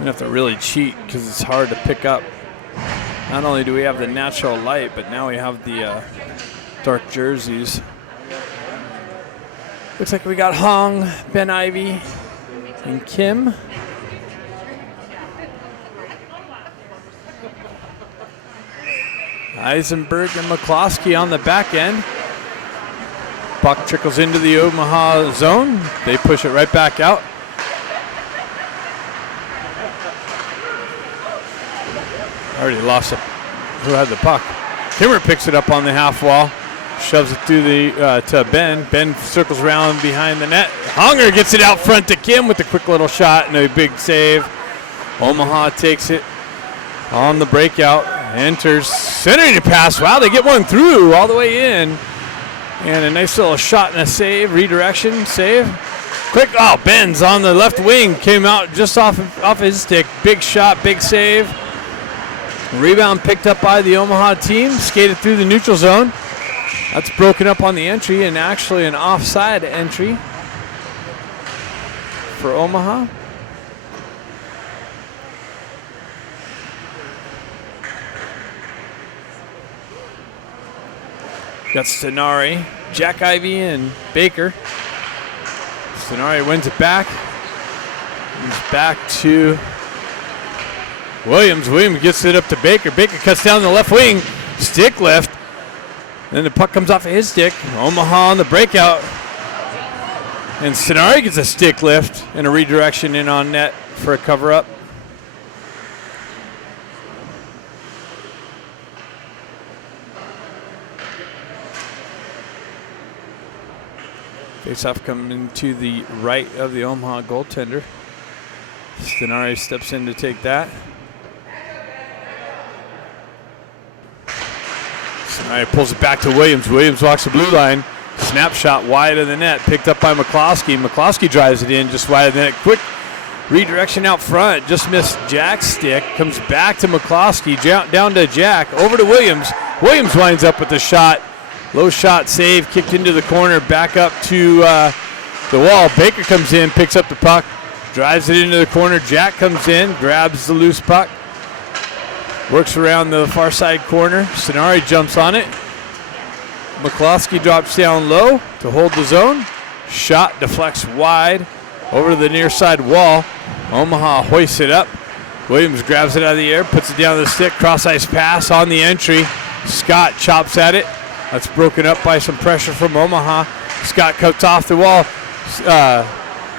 We have to really cheat because it's hard to pick up. Not only do we have the natural light, but now we have the dark jerseys. Looks like we got Hong, Ben Ivy, and Kim. Eisenberg and McCloskey on the back end. Puck trickles into the Omaha zone. They push it right back out. Already lost it. Who had the puck? Kimmer picks it up on the half wall. Shoves it through the to Ben. Ben circles around behind the net. Honger gets it out front to Kim with a quick little shot and a big save. Omaha takes it on the breakout. Enters, centering a pass. Wow, they get one through all the way in. And a nice little shot and a save. Redirection, save. Quick, oh, Ben's on the left wing. Came out just off his stick. Big shot, big save. Rebound picked up by the Omaha team. Skated through the neutral zone. That's broken up on the entry and actually an offside entry for Omaha. Got Stenari, Jack Ivy, and Baker. Stenari wins it back. He's back to Williams. Williams gets it up to Baker. Baker cuts down the left wing. Stick lift. Then the puck comes off of his stick. Omaha on the breakout. And Stenari gets a stick lift and a redirection in on net for a cover-up. Face-off coming to the right of the Omaha goaltender. Stenari steps in to take that. Stenari pulls it back to Williams. Williams walks the blue line. Snapshot wide of the net. Picked up by McCloskey. McCloskey drives it in just wide of the net. Quick redirection out front. Just missed Jack's stick. Comes back to McCloskey. Down to Jack. Over to Williams. Williams winds up with the shot. Low shot save, kicked into the corner, back up to the wall. Baker comes in, picks up the puck, drives it into the corner. Jack comes in, grabs the loose puck, works around the far side corner. Stenari jumps on it. McCloskey drops down low to hold the zone. Shot deflects wide over to the near side wall. Omaha hoists it up. Williams grabs it out of the air, puts it down the stick, cross ice pass on the entry. Scott chops at it. That's broken up by some pressure from Omaha. Scott cuts off the wall.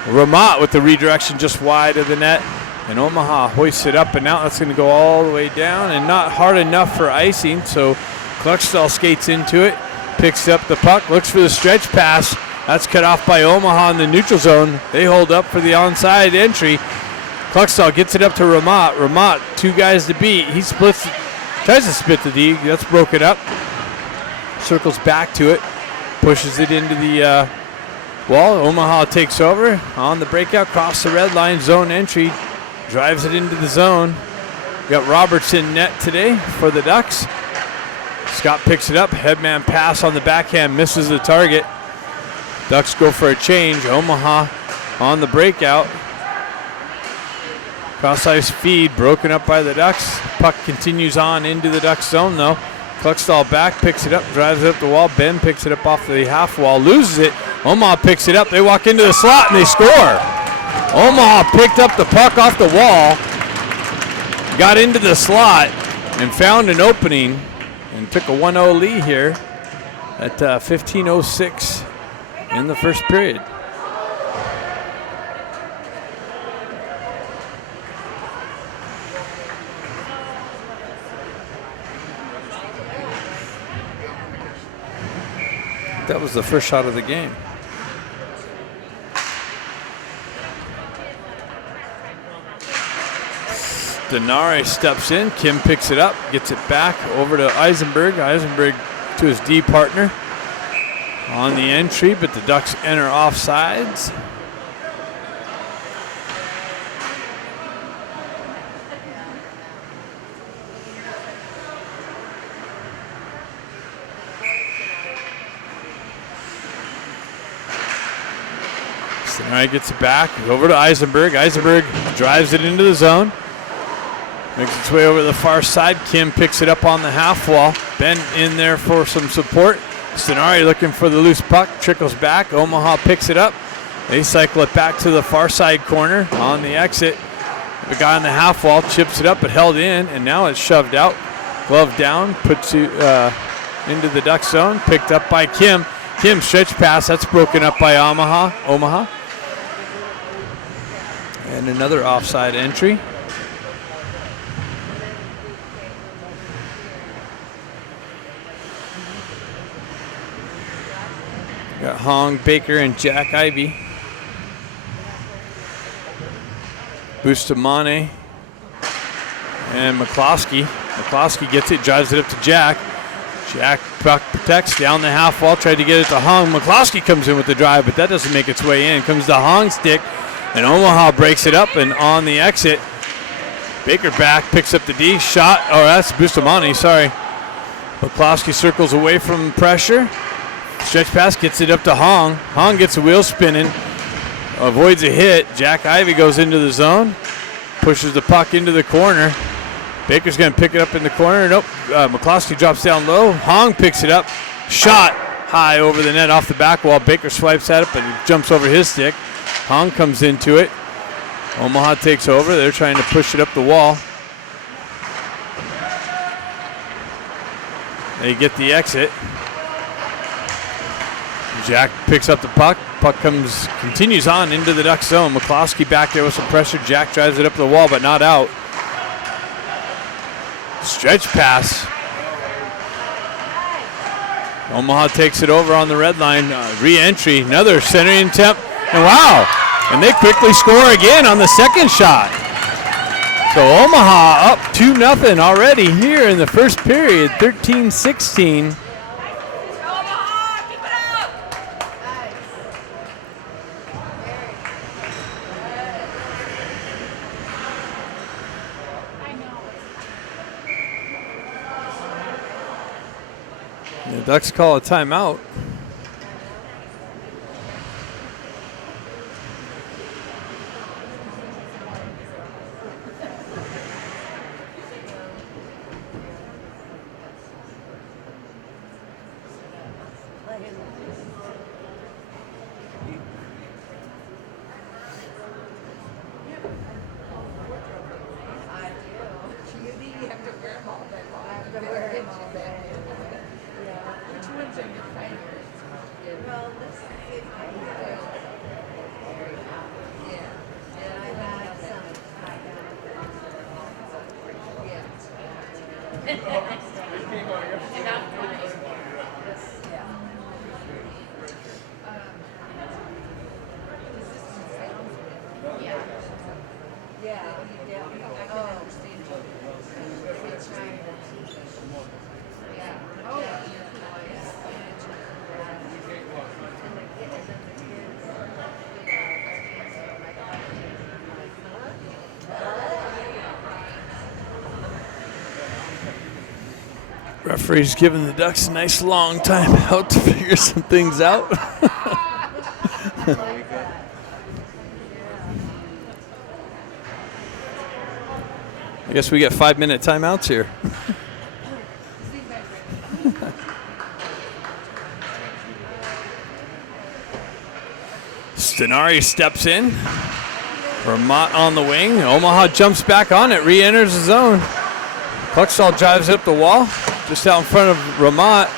Ramat with the redirection just wide of the net. And Omaha hoists it up, and now that's going to go all the way down and not hard enough for icing. So Cluckstall skates into it, picks up the puck, looks for the stretch pass. That's cut off by Omaha in the neutral zone. They hold up for the onside entry. Cluckstall gets it up to Ramat. Ramat, two guys to beat. He splits, tries to split the D. That's broken up. Circles back to it, pushes it into the wall. Omaha takes over on the breakout, cross the red line, zone entry, drives it into the zone. We got Roberts in net today for the Ducks. Scott picks it up, headman pass on the backhand, misses the target. Ducks go for a change. Omaha on the breakout. Cross ice feed broken up by the Ducks. Puck continues on into the Ducks zone though. Cluckstall back, picks it up, drives it up the wall. Ben picks it up off the half wall, loses it. Omaha picks it up. They walk into the slot and they score. Omaha picked up the puck off the wall, got into the slot, and found an opening and took a 1-0 lead here at 15:06 in the first period. That was the first shot of the game. Denari steps in. Kim picks it up, gets it back over to Eisenberg. Eisenberg to his D partner on the entry, but the Ducks enter offsides. Stenari gets it back over to Eisenberg. Eisenberg drives it into the zone. Makes its way over to the far side. Kim picks it up on the half wall. Ben in there for some support. Stenari looking for the loose puck. Trickles back. Omaha picks it up. They cycle it back to the far side corner on the exit. The guy on the half wall chips it up, but held in, and now it's shoved out. Glove down, puts it into the Duck zone. Picked up by Kim. Kim stretch pass. That's broken up by Omaha. And another offside entry. Got Hong, Baker, and Jack Ivy. Bustamante and McCloskey. McCloskey gets it, drives it up to Jack. Jack puck protects down the half wall, tried to get it to Hong. McCloskey comes in with the drive, but that doesn't make its way in. Comes to Hong's stick, and Omaha breaks it up, and on the exit, Baker back, picks up the D, shot. Oh, that's Bustamante, sorry. McCloskey circles away from pressure. Stretch pass, gets it up to Hong. Hong gets the wheel spinning, avoids a hit. Jack Ivy goes into the zone, pushes the puck into the corner. Baker's going to pick it up in the corner. Nope, McCloskey drops down low. Hong picks it up, shot high over the net off the back wall. Baker swipes at it, but it jumps over his stick. Hong comes into it. Omaha takes over. They're trying to push it up the wall. They get the exit. Jack picks up the puck. Puck continues on into the Duck zone. McCloskey back there with some pressure. Jack drives it up the wall, but not out. Stretch pass. Omaha takes it over on the red line. Re-entry, another centering attempt. And wow, and they quickly score again on the second shot. So Omaha up 2-0 already here in the first period, 13-16. The Ducks call a timeout. Referee's giving the Ducks a nice long time out to figure some things out. I guess we get 5-minute timeouts here. Stenari steps in. Vermont on the wing. Omaha jumps back on it, re-enters the zone. Cluckstall drives up the wall, just out in front of Ramont.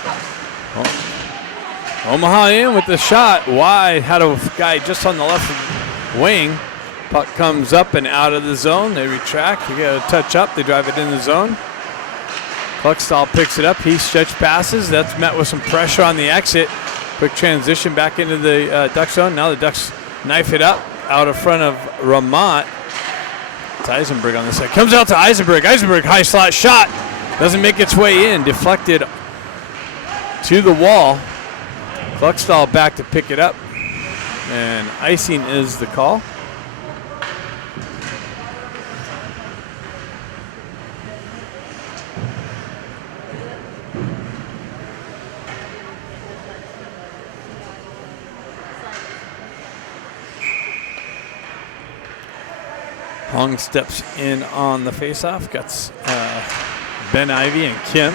Omaha in with the shot, wide, had a guy just on the left wing. Puck comes up and out of the zone. They retract, they get a touch up, they drive it in the zone. Cluckstall picks it up, he stretch passes. That's met with some pressure on the exit. Quick transition back into the Duck zone. Now the Ducks knife it up out in front of Ramont. It's Eisenberg on the side. Comes out to Eisenberg. Eisenberg, high slot shot. Doesn't make its way in. Deflected to the wall. Cluckstall back to pick it up. And icing is the call. Hong steps in on the faceoff. Got Ben Ivy and Kim.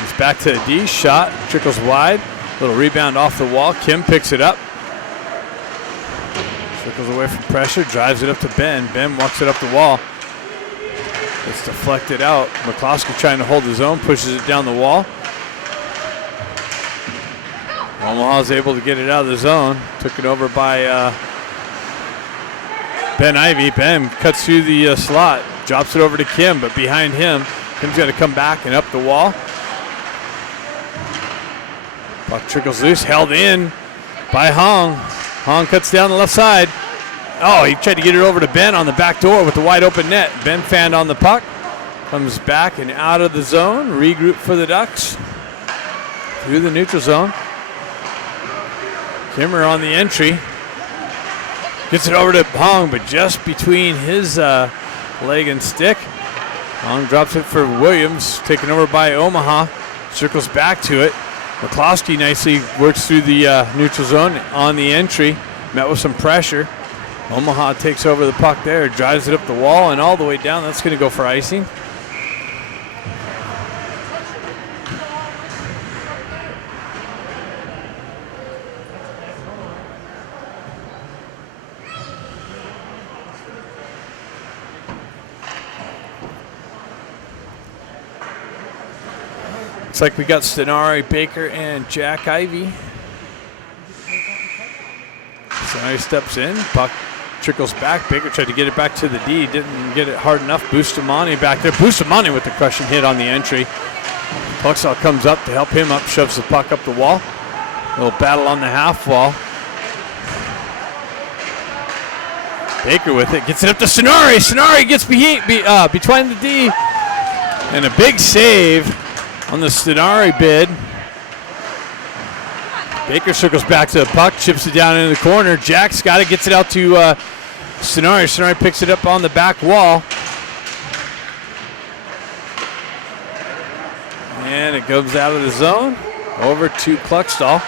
He's back to the D. Shot. Trickles wide. Little rebound off the wall. Kim picks it up. Trickles away from pressure. Drives it up to Ben. Ben walks it up the wall. It's deflected out. McCloskey trying to hold his own. Pushes it down the wall. Omaha's able to get it out of the zone. Took it over by Ben Ivy. Ben cuts through the slot. Drops it over to Kim, but behind him, Kim's got to come back and up the wall. Puck trickles loose. Held in by Hong. Hong cuts down the left side. Oh, he tried to get it over to Ben on the back door with the wide open net. Ben fanned on the puck. Comes back and out of the zone. Regroup for the Ducks. Through the neutral zone. Kimmer on the entry. Gets it over to Hong, but just between his leg and stick. Hong drops it for Williams. Taken over by Omaha. Circles back to it. McCloskey nicely works through the neutral zone on the entry. Met with some pressure. Omaha takes over the puck there, drives it up the wall and all the way down. That's going to go for icing. Looks like we got Stenari, Baker, and Jack Ivy. Stenari steps in, puck trickles back. Baker tried to get it back to the D, didn't get it hard enough. Bustamante back there. Bustamante with the crushing hit on the entry. Pucksaw comes up to help him up, shoves the puck up the wall. A little battle on the half wall. Baker with it, gets it up to Stenari. Stenari gets between the D, and a big save on the Stenari bid. Baker circles back to the puck, chips it down into the corner. Jack Scott gets it out to Stenari. Stenari picks it up on the back wall. And it goes out of the zone. Over to Kluckstall.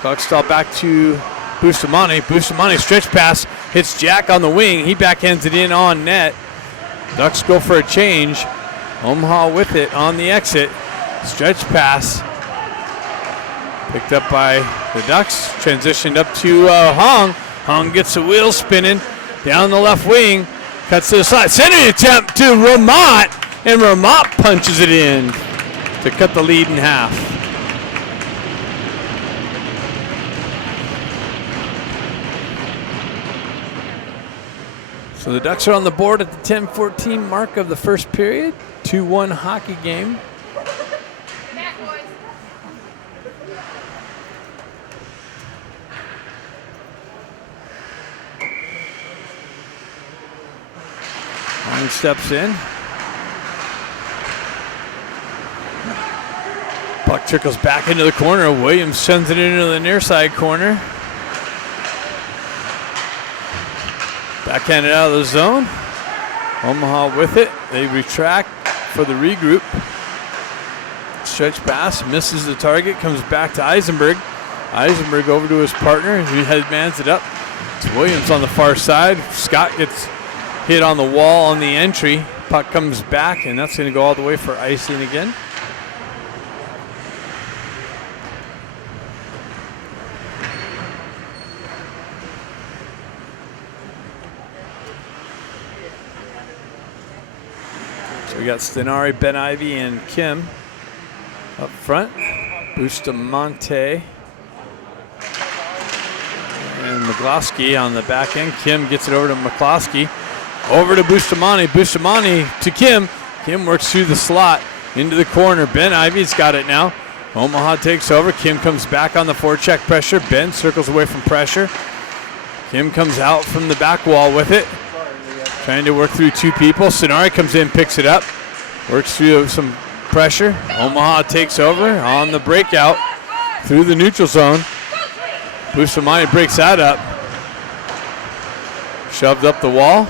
Kluckstall back to Bustamante. Bustamante stretch pass. Hits Jack on the wing. He backhands it in on net. Ducks go for a change. Omaha with it on the exit. Stretch pass. Picked up by the Ducks. Transitioned up to Hong. Hong gets the wheel spinning down the left wing. Cuts to the side. Sending attempt to Ramat. And Ramat punches it in to cut the lead in half. So the Ducks are on the board at the 10-14 mark of the first period. 2-1 hockey game. Hong steps in. Puck trickles back into the corner. Williams sends it into the near side corner. Backhanded out of the zone. Omaha with it. They retract for the regroup. Stretch pass, misses the target, comes back to Eisenberg. Eisenberg over to his partner. He headmans it up. It's Williams on the far side. Scott gets hit on the wall on the entry. Puck comes back, and that's going to go all the way for icing again. So we got Stenari, Ben Ivy, and Kim up front. Bustamante and McCloskey on the back end. Kim gets it over to McCloskey. Over to Bustamante. Bustamante to Kim. Kim works through the slot into the corner. Ben Ivy's got it now. Omaha takes over. Kim comes back on the forecheck pressure. Ben circles away from pressure. Kim comes out from the back wall with it. Trying to work through two people. Stenari comes in, picks it up. Works through some pressure. Omaha takes over on the breakout through the neutral zone. Bustamante breaks that up. Shoved up the wall.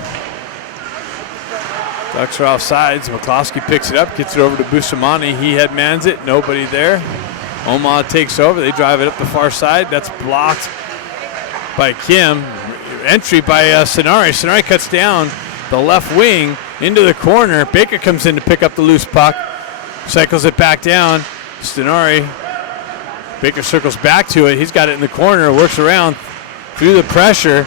Ducks are off sides. McCloskey picks it up, gets it over to Bustamante. He headmans it. Nobody there. Omaha takes over. They drive it up the far side. That's blocked by Kim. Entry by Stenari. Stenari cuts down the left wing into the corner. Baker comes in to pick up the loose puck. Cycles it back down. Stenari. Baker circles back to it. He's got it in the corner. Works around through the pressure.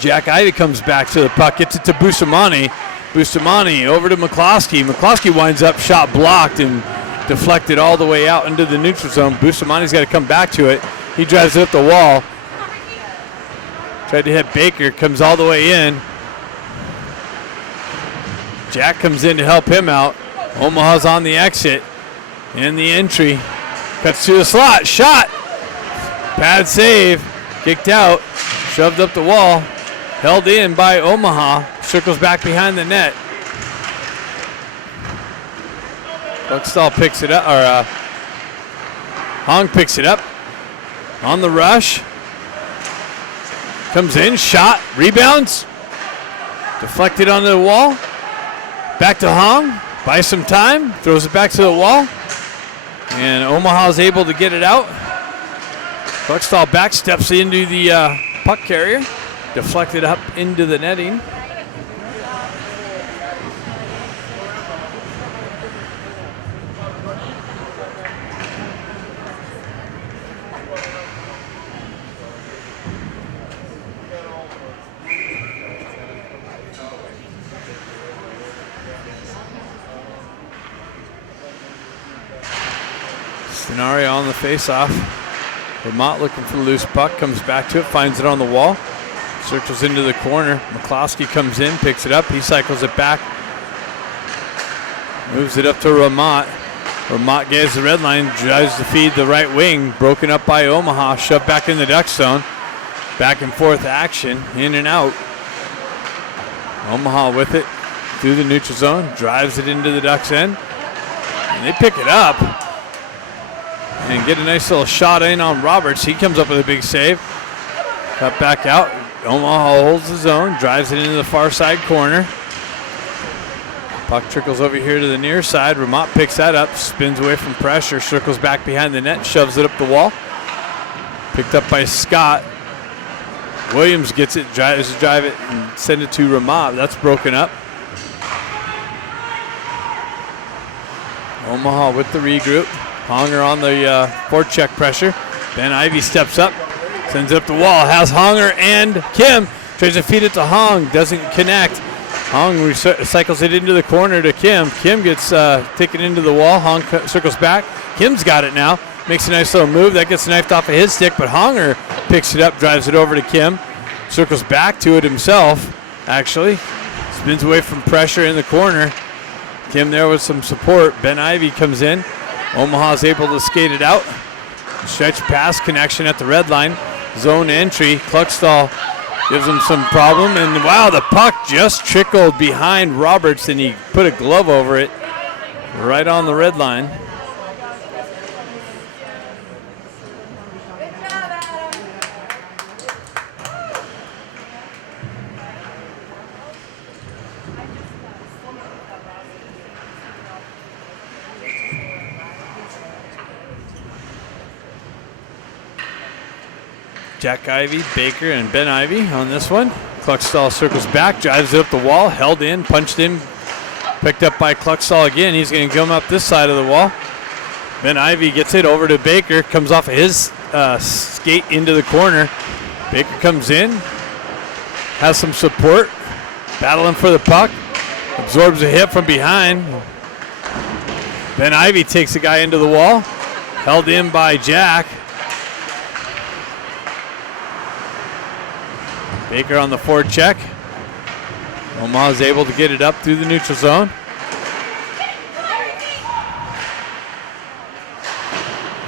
Jack Ivey comes back to the puck. Gets it to Bustamante. Bustamante over to McCloskey. McCloskey winds up shot blocked and deflected all the way out into the neutral zone. Bustamante's got to come back to it. He drives it up the wall. Tried to hit Baker. Comes all the way in. Jack comes in to help him out. Omaha's on the exit. And the entry. Cuts to the slot. Shot. Pad save. Kicked out. Shoved up the wall. Held in by Omaha. Circles back behind the net. Buckstall picks it up. Or Hong picks it up. On the rush. Comes in. Shot. Rebounds. Deflected onto the wall. Back to Hong. Buys some time. Throws it back to the wall. And Omaha's able to get it out. Buckstall back steps into the puck carrier. Deflected up into the netting. Stenari on the face-off. Vermont looking for the loose puck. Comes back to it. Finds it on the wall. Circles into the corner. McCloskey comes in. Picks it up. He cycles it back. Moves it up to Ramont. Ramont gets the red line. Drives to feed the right wing. Broken up by Omaha. Shoved back in the Duck zone. Back and forth action. In and out. Omaha with it. Through the neutral zone. Drives it into the Ducks end. And they pick it up. And get a nice little shot in on Roberts. He comes up with a big save. Cut back out. Omaha holds the zone. Drives it into the far side corner. Puck trickles over here to the near side. Ramont picks that up. Spins away from pressure. Circles back behind the net. Shoves it up the wall. Picked up by Scott. Williams gets it. Tries to drive it and send it to Ramont. That's broken up. Omaha with the regroup. Honger on the forecheck pressure. Ben Ivey steps up, sends it up the wall. Has Honger and Kim. Tries to feed it to Hong. Doesn't connect. Hong cycles it into the corner to Kim. Kim gets taken into the wall. Hong circles back. Kim's got it now. Makes a nice little move. That gets knifed off of his stick, but Honger picks it up, drives it over to Kim. Circles back to it himself, actually. Spins away from pressure in the corner. Kim there with some support. Ben Ivey comes in. Omaha's able to skate it out. Stretch pass connection at the red line. Zone entry. Cluckstall gives him some problem. And wow, the puck just trickled behind Roberts and he put a glove over it right on the red line. Jack Ivey, Baker, and Ben Ivey on this one. Cluckstall circles back, drives it up the wall, held in, punched in, picked up by Cluckstall again. He's going to come up this side of the wall. Ben Ivey gets it over to Baker, comes off of his skate into the corner. Baker comes in, has some support, battling for the puck, absorbs a hit from behind. Ben Ivey takes the guy into the wall, held in by Jack. Baker on the forward check. Omaha's able to get it up through the neutral zone.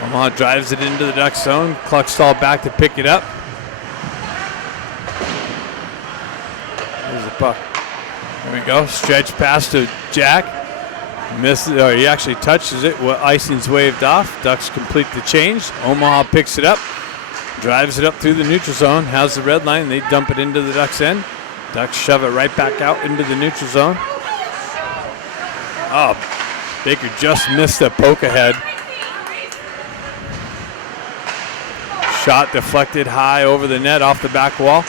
Omaha drives it into the Duck zone. Cluckstall back to pick it up. There's the puck. There we go. Stretch pass to Jack. Misses, or he actually touches it. Icing's waved off. Ducks complete the change. Omaha picks it up. Drives it up through the neutral zone, has the red line, they dump it into the Ducks end. Ducks shove it right back out into the neutral zone. Oh, Baker just missed a poke ahead. Shot deflected high over the net off the back wall.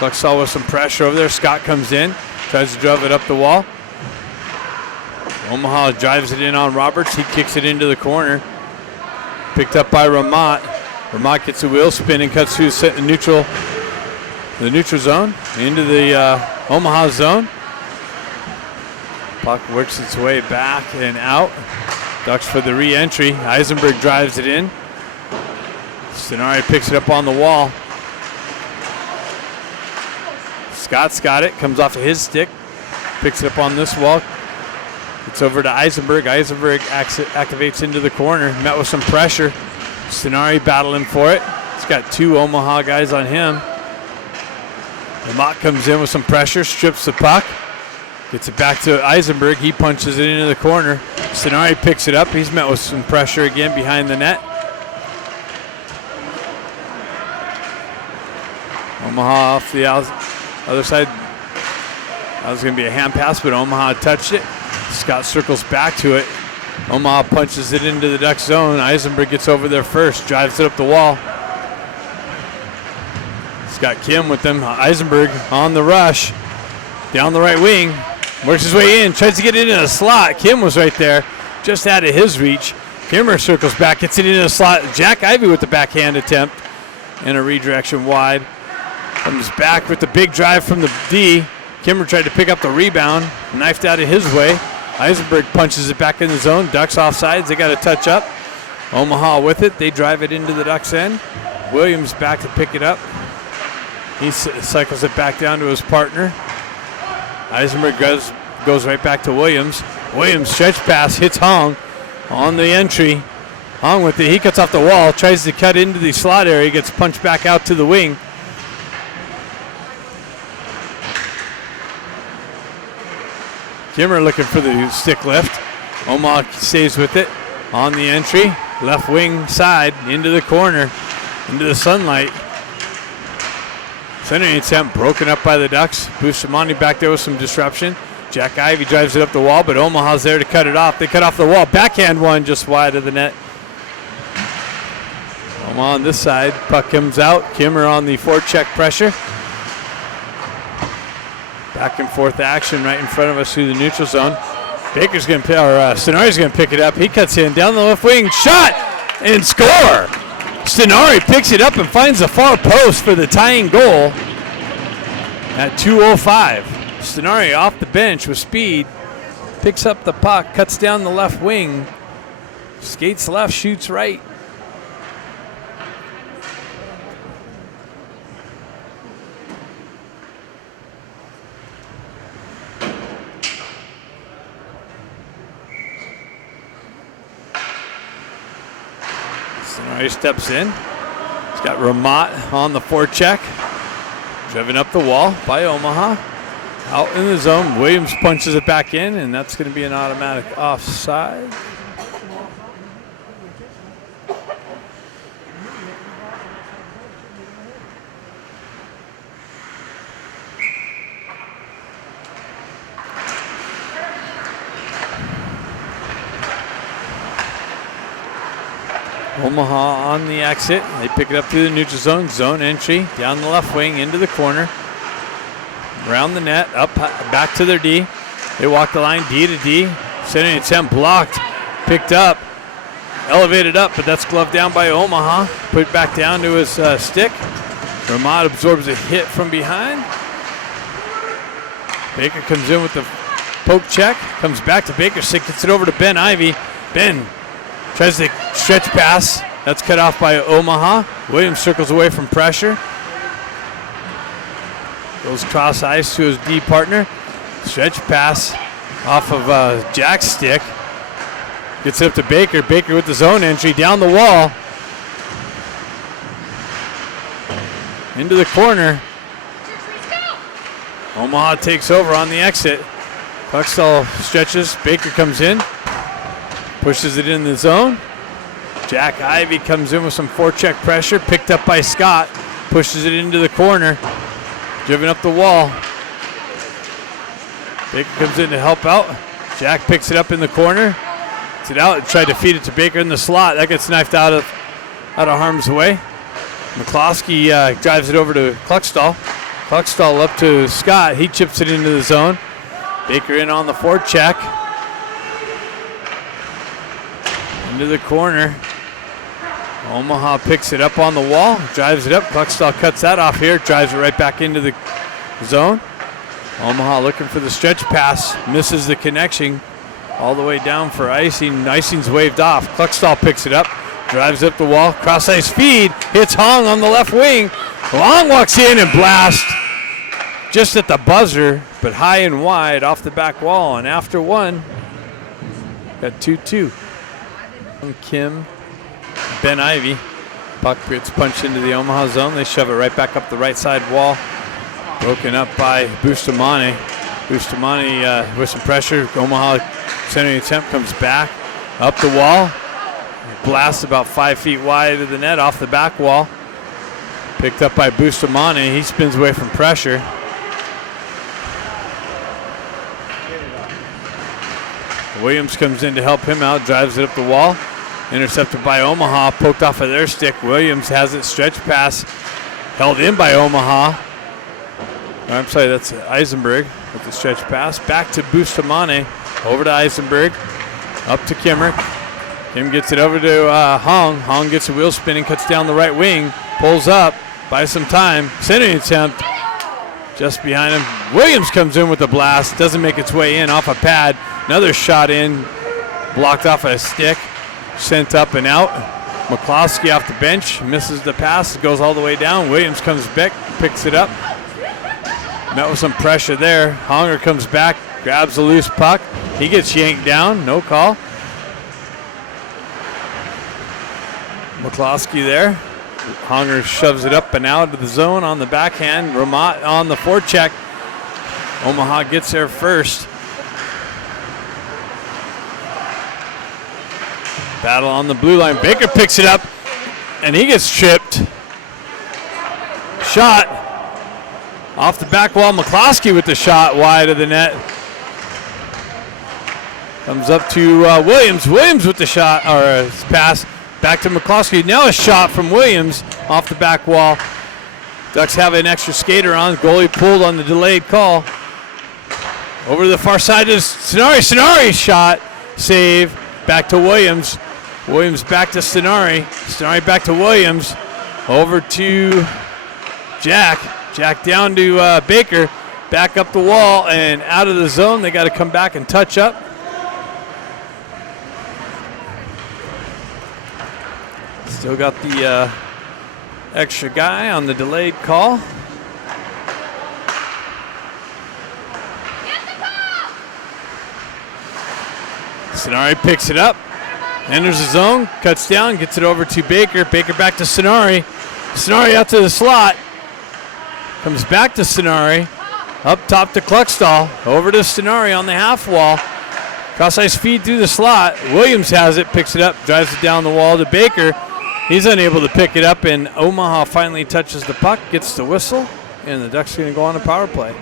Cluxall with some pressure over there. Scott comes in, tries to drive it up the wall. Omaha drives it in on Roberts. He kicks it into the corner. Picked up by Ramat. Ramat gets a wheel spin and cuts through the neutral zone into the Omaha zone. Puck works its way back and out. Ducks for the re-entry. Eisenberg drives it in. Stenari picks it up on the wall. Scott's got it. Comes off of his stick. Picks it up on this wall. It's over to Eisenberg. Eisenberg activates into the corner. Met with some pressure. Stenari battling for it. He's got 2 Omaha guys on him. Lamont comes in with some pressure. Strips the puck. Gets it back to Eisenberg. He punches it into the corner. Stenari picks it up. He's met with some pressure again behind the net. Omaha off the other side. That was going to be a hand pass, but Omaha touched it. Scott circles back to it. Omaha punches it into the Duck zone. Eisenberg gets over there first, drives it up the wall. He's got Kim with them. Eisenberg on the rush. Down the right wing. Works his way in, tries to get it in a slot. Kim was right there, just out of his reach. Kimmer circles back, gets it in a slot. Jack Ivey with the backhand attempt and a redirection wide. Comes back with the big drive from the D. Kimmer tried to pick up the rebound, knifed out of his way. Eisenberg punches it back in the zone. Ducks offsides, they got a touch up. Omaha with it, they drive it into the Ducks end. Williams back to pick it up. He cycles it back down to his partner. Eisenberg goes right back to Williams. Williams stretch pass, hits Hong on the entry. Hong with it, he cuts off the wall, tries to cut into the slot area, gets punched back out to the wing. Kimmer looking for the stick lift. Omaha stays with it on the entry. Left wing side into the corner, into the sunlight. Center attempt broken up by the Ducks. Bustamante back there with some disruption. Jack Ivey drives it up the wall, but Omaha's there to cut it off. They cut off the wall. Backhand one just wide of the net. Omaha on this side. Puck comes out. Kimmer on the forecheck pressure. Back and forth action right in front of us through the neutral zone. Baker's going to, Stenari's going to pick it up. He cuts in down the left wing. Shot and score. Stenari picks it up and finds the far post for the tying goal at 2:05. Stenari off the bench with speed. Picks up the puck, cuts down the left wing. Skates left, shoots right. He steps in. He's got Ramat on the forecheck. Driven up the wall by Omaha. Out in the zone. Williams punches it back in, and that's going to be an automatic offside. Omaha on the exit. They pick it up through the neutral zone. Zone entry down the left wing into the corner. Around the net, up, back to their D. They walk the line D to D. Center attempt blocked. Picked up. Elevated up, but that's gloved down by Omaha. Put it back down to his stick. Ramat absorbs a hit from behind. Baker comes in with the poke check. Comes back to Baker's stick. Gets it over to Ben Ivey. Ben tries to stretch pass. That's cut off by Omaha. Williams circles away from pressure. Goes cross ice to his D partner. Stretch pass off of Jack's stick. Gets it up to Baker. Baker with the zone entry down the wall. Into the corner. Omaha takes over on the exit. Cluxall stretches. Baker comes in. Pushes it in the zone. Jack Ivey comes in with some forecheck pressure. Picked up by Scott. Pushes it into the corner. Driven up the wall. Baker comes in to help out. Jack picks it up in the corner. Gets it out. Tried to feed it to Baker in the slot. That gets knifed out of harm's way. McCloskey drives it over to Cluxall. Cluckstall up to Scott. He chips it into the zone. Baker in on the forecheck. Into the corner. Omaha picks it up on the wall, drives it up. Cluckstall cuts that off here, drives it right back into the zone. Omaha looking for the stretch pass, misses the connection. All the way down for icing. Icing's waved off. Cluckstall picks it up, drives up the wall, cross ice feed, hits Hong on the left wing. Long walks in and blasts just at the buzzer, but high and wide off the back wall. And after one, got 2-2. Kim, Ben Ivy. Puck gets punched into the Omaha zone. They shove it right back up the right side wall. Broken up by Bustamante. Bustamante with some pressure. Omaha centering attempt comes back up the wall. Blast about 5 feet wide of the net off the back wall. Picked up by Bustamante. He spins away from pressure. Williams comes in to help him out, drives it up the wall. Intercepted by Omaha, poked off of their stick. Williams has it, stretch pass, held in by Omaha. I'm sorry, that's Eisenberg with the stretch pass. Back to Bustamante, over to Eisenberg, up to Kimmer. Kim gets it over to Hong. Hong gets a wheel spinning, cuts down the right wing, pulls up, buys some time. Centering attempt just behind him. Williams comes in with a blast, doesn't make its way in off a pad. Another shot in, blocked off a stick, sent up and out. McCloskey off the bench, misses the pass, goes all the way down. Williams comes back, picks it up. Met with some pressure there. Honger comes back, grabs the loose puck. He gets yanked down, no call. McCloskey there. Honger shoves it up and out of the zone on the backhand. Ramat on the forecheck. Omaha gets there first. Battle on the blue line. Baker picks it up, and he gets tripped. Shot off the back wall. McCloskey with the shot wide of the net. Comes up to Williams. Williams with the shot, or pass back to McCloskey. Now a shot from Williams off the back wall. Ducks have an extra skater on. Goalie pulled on the delayed call. Over to the far side is Stenari. Stenari shot, save. Back to Williams. Williams back to Stenari. Stenari back to Williams. Over to Jack. Jack down to Baker. Back up the wall and out of the zone. They got to come back and touch up. Still got the extra guy on the delayed call. Stenari picks it up, enters the zone, cuts down, gets it over to Baker. Baker back to Stenari. Stenari out to the slot. Comes back to Stenari. Up top to Cluckstall. Over to Stenari on the half wall. Cross ice feed through the slot. Williams has it, picks it up, drives it down the wall to Baker. He's unable to pick it up, and Omaha finally touches the puck, gets the whistle, and the Ducks are going to go on a power play.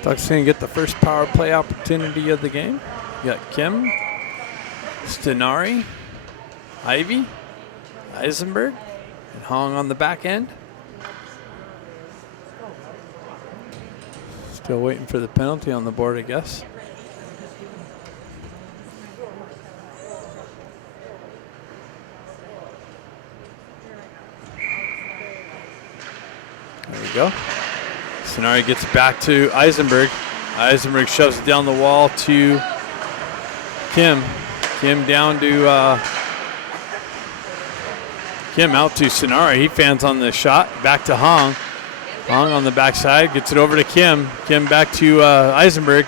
Ducks going to get the first power play opportunity of the game. You got Kim, Stenari, Ivy, Eisenberg, and Hong on the back end. Still waiting for the penalty on the board, I guess. There we go. Stenari gets back to Eisenberg. Eisenberg shoves it down the wall to Kim. Kim down to Kim out to Stenari. He fans on the shot. Back to Hong. Hong on the backside gets it over to Kim. Kim back to Eisenberg.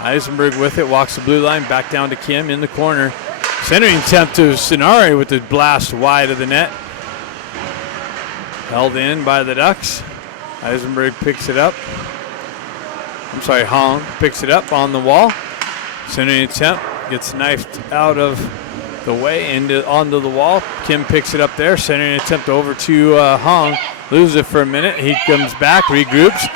Eisenberg with it, walks the blue line, back down to Kim in the corner. Centering attempt to Stenari with the blast wide of the net. Held in by the Ducks. Eisenberg picks it up. Hong picks it up on the wall. Centering attempt gets knifed out of the way onto the wall. Kim picks it up there. Centering attempt over to Hong. Loses it for a minute. He comes back, regroups,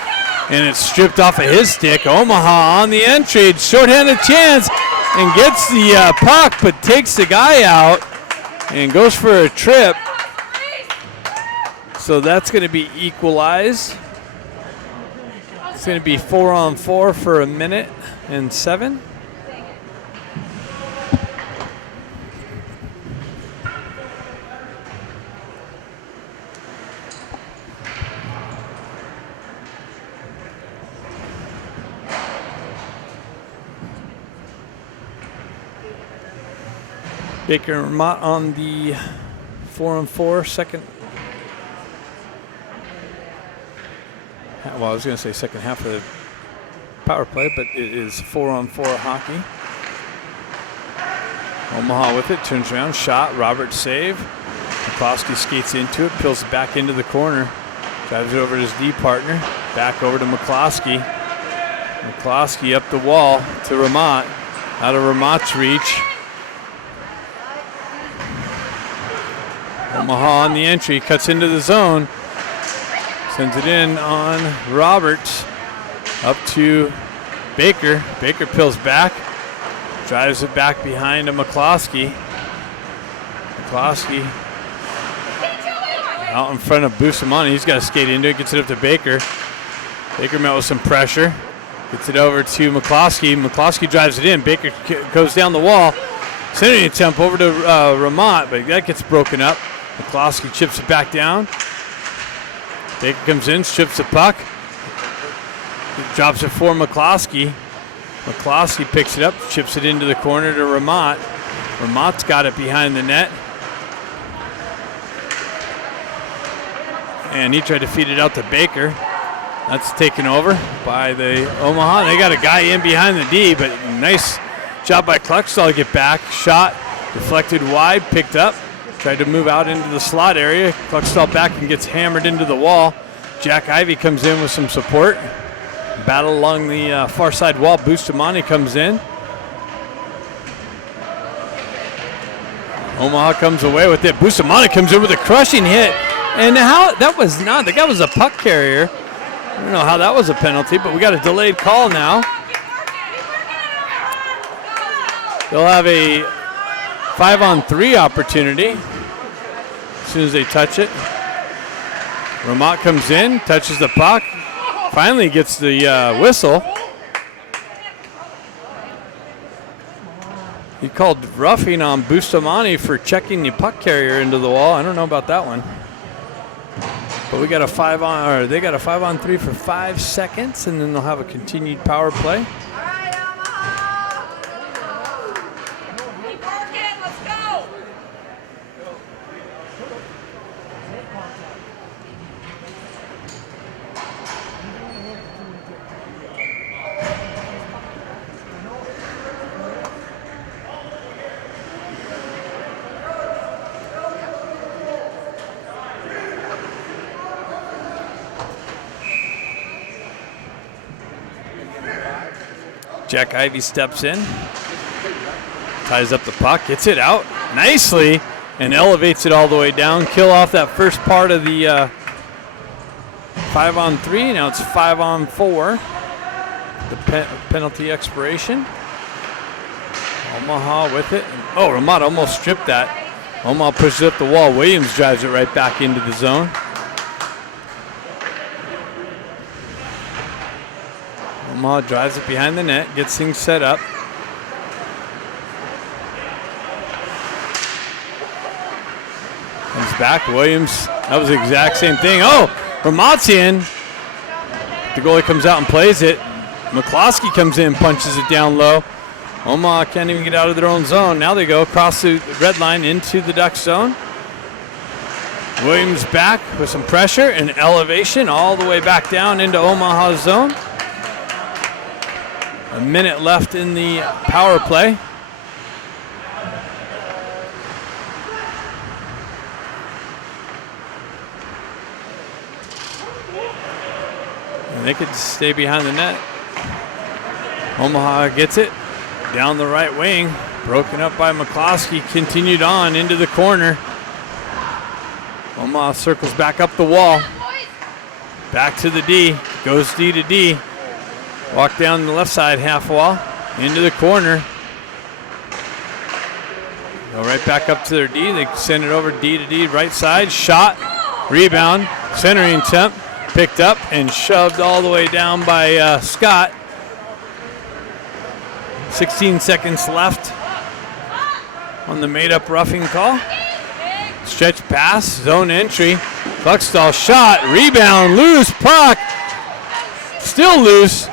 and it's stripped off of his stick. Omaha on the entry. Short-handed chance and gets the puck, but takes the guy out and goes for a trip. So that's going to be equalized. It's going to be 4-on-4 for a minute and 7. Baker and Vermont on the 4-on-4 second. Well, I was going to say second half of the power play, but it is 4-on-4 hockey. Omaha with it, turns around, shot, Robert save. McCloskey skates into it, peels it back into the corner, drives it over to his D partner, back over to McCloskey. McCloskey up the wall to Ramot, out of Ramot's reach. Omaha on the entry, cuts into the zone. Sends it in on Roberts, up to Baker. Baker peels back, drives it back behind to McCloskey. McCloskey out in front of Bustamante. He's got to skate into it, gets it up to Baker. Baker met with some pressure, gets it over to McCloskey. McCloskey drives it in. Baker goes down the wall. Sending attempt over to Ramot, but that gets broken up. McCloskey chips it back down. Baker comes in, strips the puck. He drops it for McCloskey. McCloskey picks it up, chips it into the corner to Ramot. Ramot's got it behind the net. And he tried to feed it out to Baker. That's taken over by the Omaha. They got a guy in behind the D, but nice job by Cluckstall to get back. Shot, deflected wide, picked up. Tried to move out into the slot area. Cluckstall back and gets hammered into the wall. Jack Ivey comes in with some support. Battle along the far side wall. Bustamante comes in. Omaha comes away with it. Bustamante comes in with a crushing hit. And how that was not, the guy was a puck carrier. I don't know how that was a penalty, but we got a delayed call now. They'll have a 5-on-3 opportunity as soon as they touch it. Ramot comes in, touches the puck, finally gets the whistle. He called roughing on Bustamante for checking the puck carrier into the wall. I don't know about that one. But we got a 5-on, or they got a 5-on-3 for 5 seconds, and then they'll have a continued power play. Jack Ivey steps in, ties up the puck, gets it out nicely, and elevates it all the way down. Kill off that first part of the 5-on-3. Now it's 5-on-4. The penalty expiration. Omaha with it. Oh, Ramot almost stripped that. Omaha pushes up the wall. Williams drives it right back into the zone. Omaha drives it behind the net, gets things set up. Comes back, Williams, that was the exact same thing. Oh, Ramot's in. The goalie comes out and plays it. McCloskey comes in, punches it down low. Omaha can't even get out of their own zone. Now they go across the red line into the Duck zone. Williams back with some pressure and elevation all the way back down into Omaha's zone. A minute left in the power play. And they could stay behind the net. Omaha gets it down the right wing. Broken up by McCloskey. Continued on into the corner. Omaha circles back up the wall. Back to the D. Goes D to D. Walk down the left side half wall. Into the corner. Go right back up to their D. They send it over D to D, right side. Shot. Rebound. Centering attempt. Picked up and shoved all the way down by Scott. 16 seconds left on the made-up roughing call. Stretch pass. Zone entry. Buckstall shot. Rebound. Loose puck. Still loose.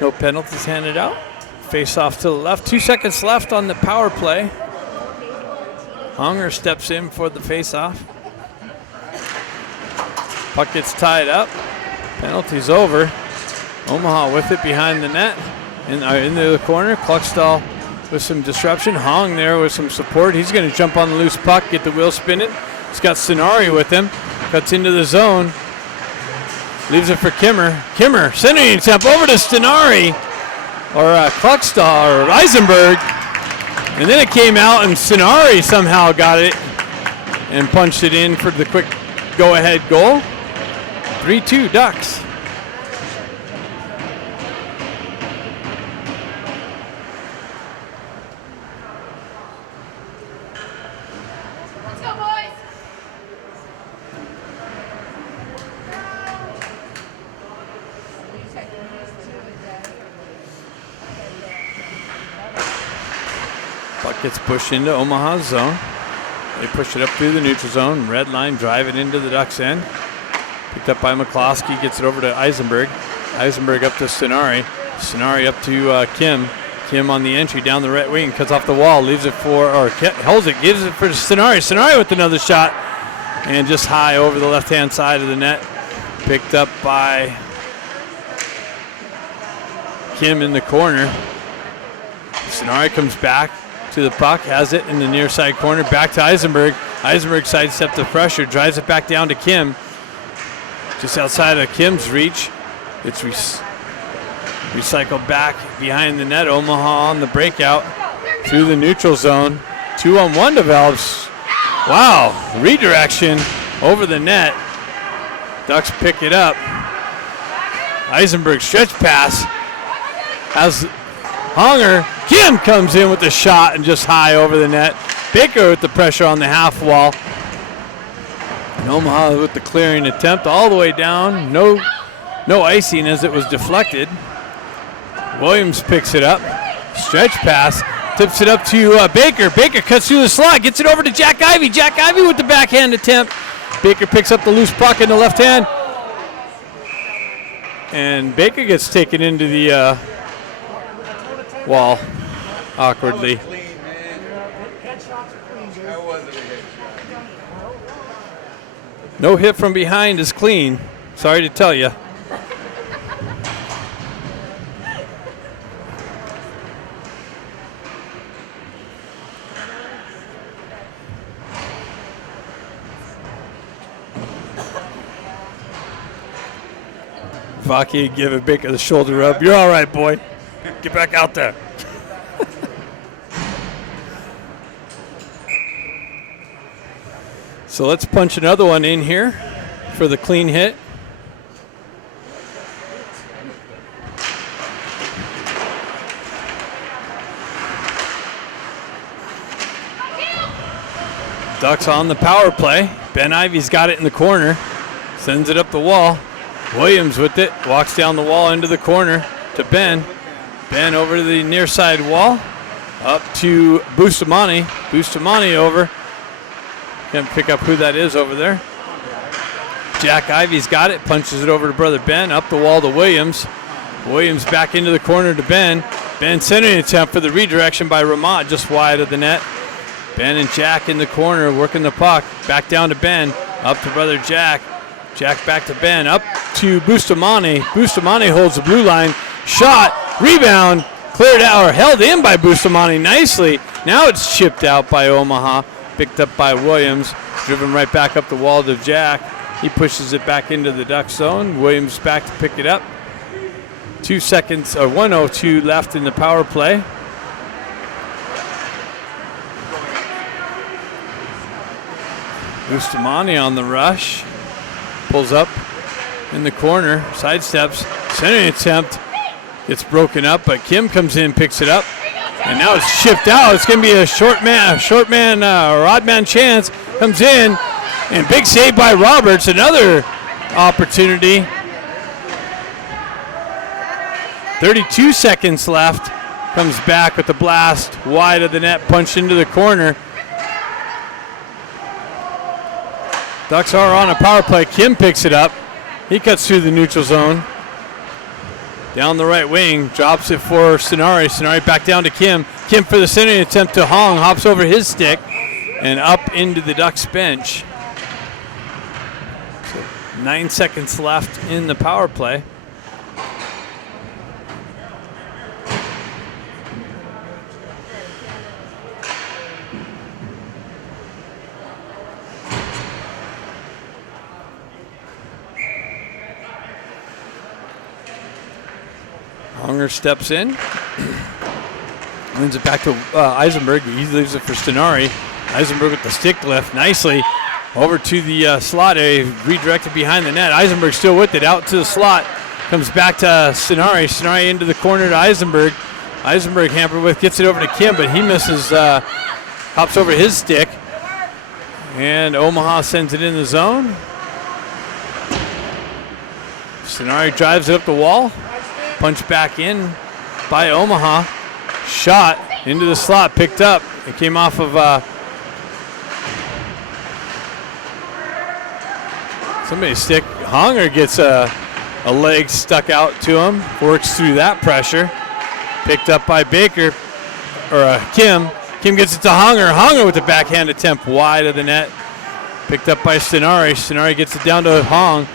No penalties handed out. Face off to the left. 2 seconds left on the power play. Hunger steps in for the face off. Puck gets tied up. Penalty's over. Omaha with it behind the net. Into the corner. Cluckstall with some disruption. Hong there with some support. He's going to jump on the loose puck, get the wheel spinning. He's got Sonari with him. Cuts into the zone. Leaves it for Kimmer. Kimmer, centering attempt over to Stenari, or Cluckstall, or Eisenberg. And then it came out, and Stenari somehow got it and punched it in for the quick go-ahead goal. 3-2 Ducks. Puck gets pushed into Omaha's zone. They push it up through the neutral zone. Red line, drive it into the Ducks' end. Picked up by McCloskey, gets it over to Eisenberg. Eisenberg up to Stenari. Stenari up to Kim. Kim on the entry down the right wing, cuts off the wall, leaves it for, or holds it, gives it for Stenari. Stenari with another shot, and just high over the left-hand side of the net. Picked up by Kim in the corner. Stenari comes back to the puck, has it in the near side corner, back to Eisenberg. Eisenberg sidesteps the pressure, drives it back down to Kim. Just outside of Kim's reach. It's recycled back behind the net. Omaha on the breakout through the neutral zone. 2-on-1 develops. Wow, redirection over the net. Ducks pick it up. Eisenberg stretch pass. Has Hunger. Kim comes in with the shot and just high over the net. Baker with the pressure on the half wall. And Omaha with the clearing attempt all the way down. No icing as it was deflected. Williams picks it up. Stretch pass. Tips it up to Baker. Baker cuts through the slot. Gets it over to Jack Ivey. Jack Ivey with the backhand attempt. Baker picks up the loose puck in the left hand. And Baker gets taken into the wall awkwardly. No hit from behind is clean. Sorry to tell you. Vaki giving Baker the shoulder rub. You're all right, boy. Get back out there. So let's punch another one in here for the clean hit. Ducks on the power play. Ben Ivey's got it in the corner. Sends it up the wall. Williams with it. Walks down the wall into the corner to Ben. Ben over to the near side wall. Up to Bustamante. Bustamante over. Can't pick up who that is over there. Jack Ivey's got it. Punches it over to brother Ben. Up the wall to Williams. Williams back into the corner to Ben. Ben centering attempt for the redirection by Ramat, just wide of the net. Ben and Jack in the corner, working the puck. Back down to Ben, up to brother Jack. Jack back to Ben, up to Bustamante. Bustamante holds the blue line. Shot, rebound, cleared out, or held in by Bustamante nicely. Now it's chipped out by Omaha, picked up by Williams, driven right back up the wall to Jack. He pushes it back into the Duck zone. Williams back to pick it up. 2 seconds, or 1:02 left in the power play. Bustamante on the rush. Pulls up in the corner, sidesteps, centering attempt. Gets broken up, but Kim comes in, picks it up. And now it's chipped out. It's going to be a short man, odd man chance. Comes in, and big save by Roberts. Another opportunity. 32 seconds left. Comes back with the blast wide of the net, punched into the corner. Ducks are on a power play. Kim picks it up. He cuts through the neutral zone. Down the right wing, drops it for Sonari. Sonari back down to Kim. Kim for the centering attempt to Hong, hops over his stick and up into the Ducks bench. So 9 seconds left in the power play. Honger steps in, wins it back to Eisenberg. He leaves it for Stenari. Eisenberg with the stick lift nicely over to the slot area, redirected behind the net. Eisenberg still with it, out to the slot. Comes back to Stenari. Stenari into the corner to Eisenberg. Eisenberg hampered with, gets it over to Kim, but he misses, hops over his stick. And Omaha sends it in the zone. Stenari drives it up the wall. Punch back in by Omaha. Shot into the slot, picked up. It came off of somebody's stick. Honger gets a leg stuck out to him. Works through that pressure. Picked up by Baker, or Kim. Kim gets it to Honger. Honger with the backhand attempt wide of the net. Picked up by Stenari. Stenari gets it down to Hong.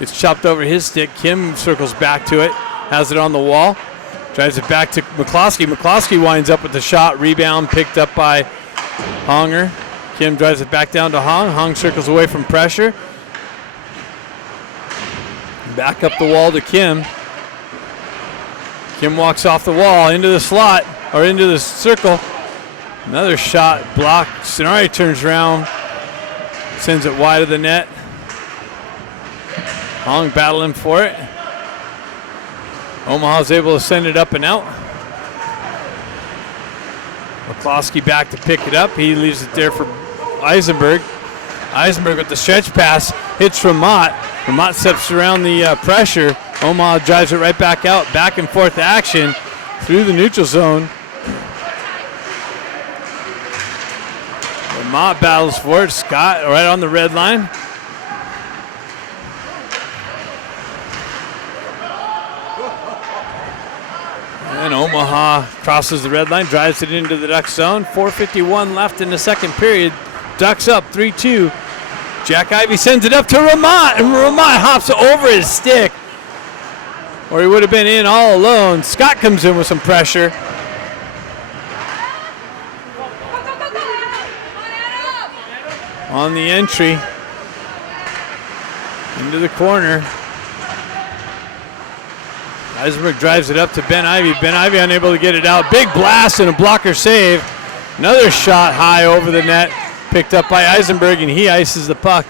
It's chopped over his stick. Kim circles back to it. Has it on the wall. Drives it back to McCloskey. McCloskey winds up with the shot. Rebound picked up by Honger. Kim drives it back down to Hong. Hong circles away from pressure. Back up the wall to Kim. Kim walks off the wall into the slot, or into the circle. Another shot blocked. Stenari turns around. Sends it wide of the net. Hong battling for it. Omaha's able to send it up and out. McCloskey back to pick it up. He leaves it there for Eisenberg. Eisenberg with the stretch pass. Hits Ramat. Ramat steps around the pressure. Omaha drives it right back out. Back and forth action through the neutral zone. Ramat battles for it. Scott right on the red line. And Omaha crosses the red line, drives it into the Duck zone. 4:51 left in the second period. Ducks up 3-2. Jack Ivey sends it up to Ramat, and Ramat hops over his stick, or he would have been in all alone. Scott comes in with some pressure. On the entry. Into the corner. Eisenberg drives it up to Ben Ivey. Ben Ivey unable to get it out. Big blast and a blocker save. Another shot high over the net. Picked up by Eisenberg, and he ices the puck.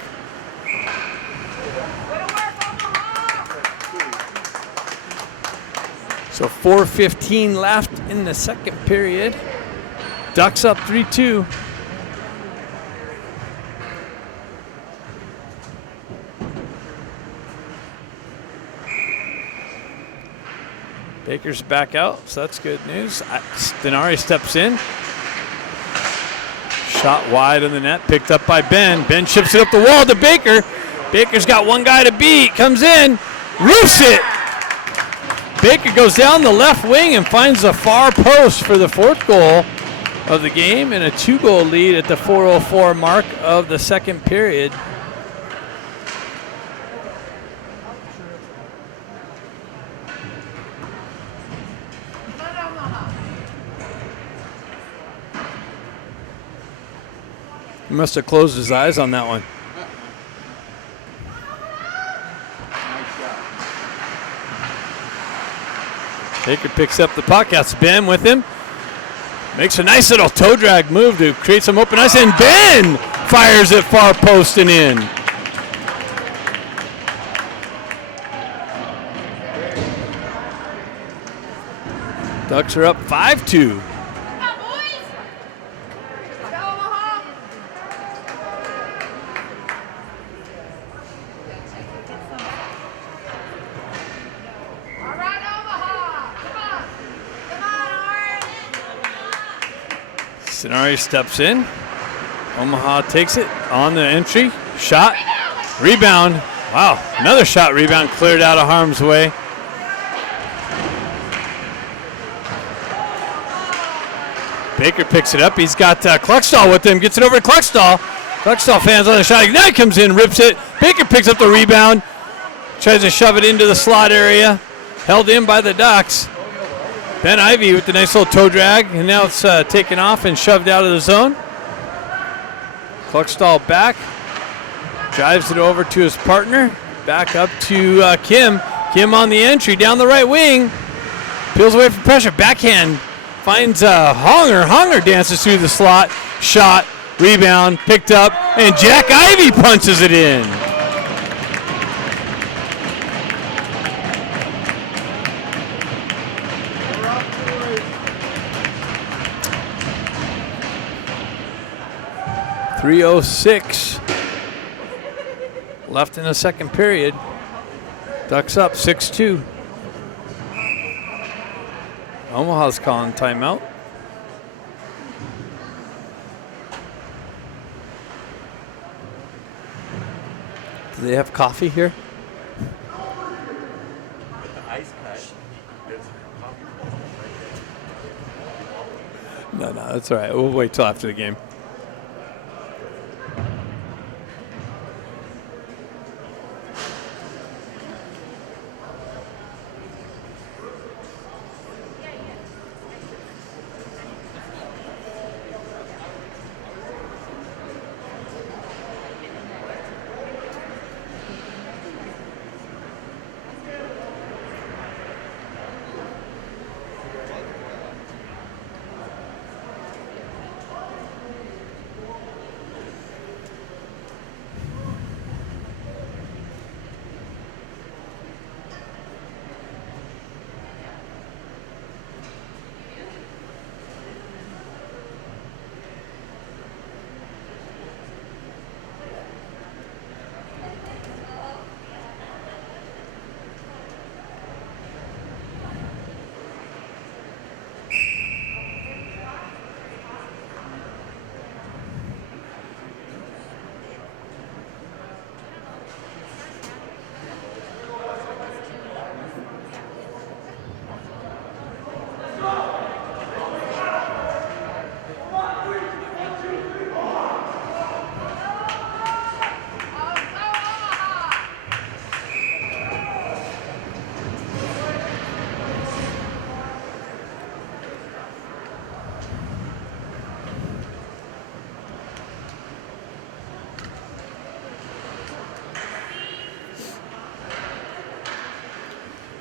So 4:15 left in the second period. Ducks up 3-2. Baker's back out, so that's good news. Stenari steps in. Shot wide of the net, picked up by Ben. Ben chips it up the wall to Baker. Baker's got one guy to beat, comes in, roofs it. Baker goes down the left wing and finds the far post for the 4th goal of the game, and a 2-goal lead at the 4:04 mark of the second period. He must have closed his eyes on that one. Baker picks up the puck. That's Ben with him. Makes a nice little toe drag move to create some open ice, and Ben fires it far post and in. Ducks are up 5-2. Denari steps in. Omaha takes it on the entry. Shot. Rebound. Wow. Another shot rebound cleared out of harm's way. Baker picks it up. He's got Cluckstall with him. Gets it over to Cluckstall. Cluckstall fans on the shot. Now he comes in, rips it. Baker picks up the rebound. Tries to shove it into the slot area. Held in by the Ducks. Ben Ivy with the nice little toe drag, and now it's taken off and shoved out of the zone. Cluckstall back, drives it over to his partner, back up to Kim. Kim on the entry, down the right wing, peels away from pressure, backhand, finds Honger. Honger dances through the slot, shot, rebound, picked up, and Jack Ivy punches it in. .306 left in the second period. Ducks up 6-2. Omaha's calling timeout. Do they have coffee here? No, that's all right. We'll wait till after the game.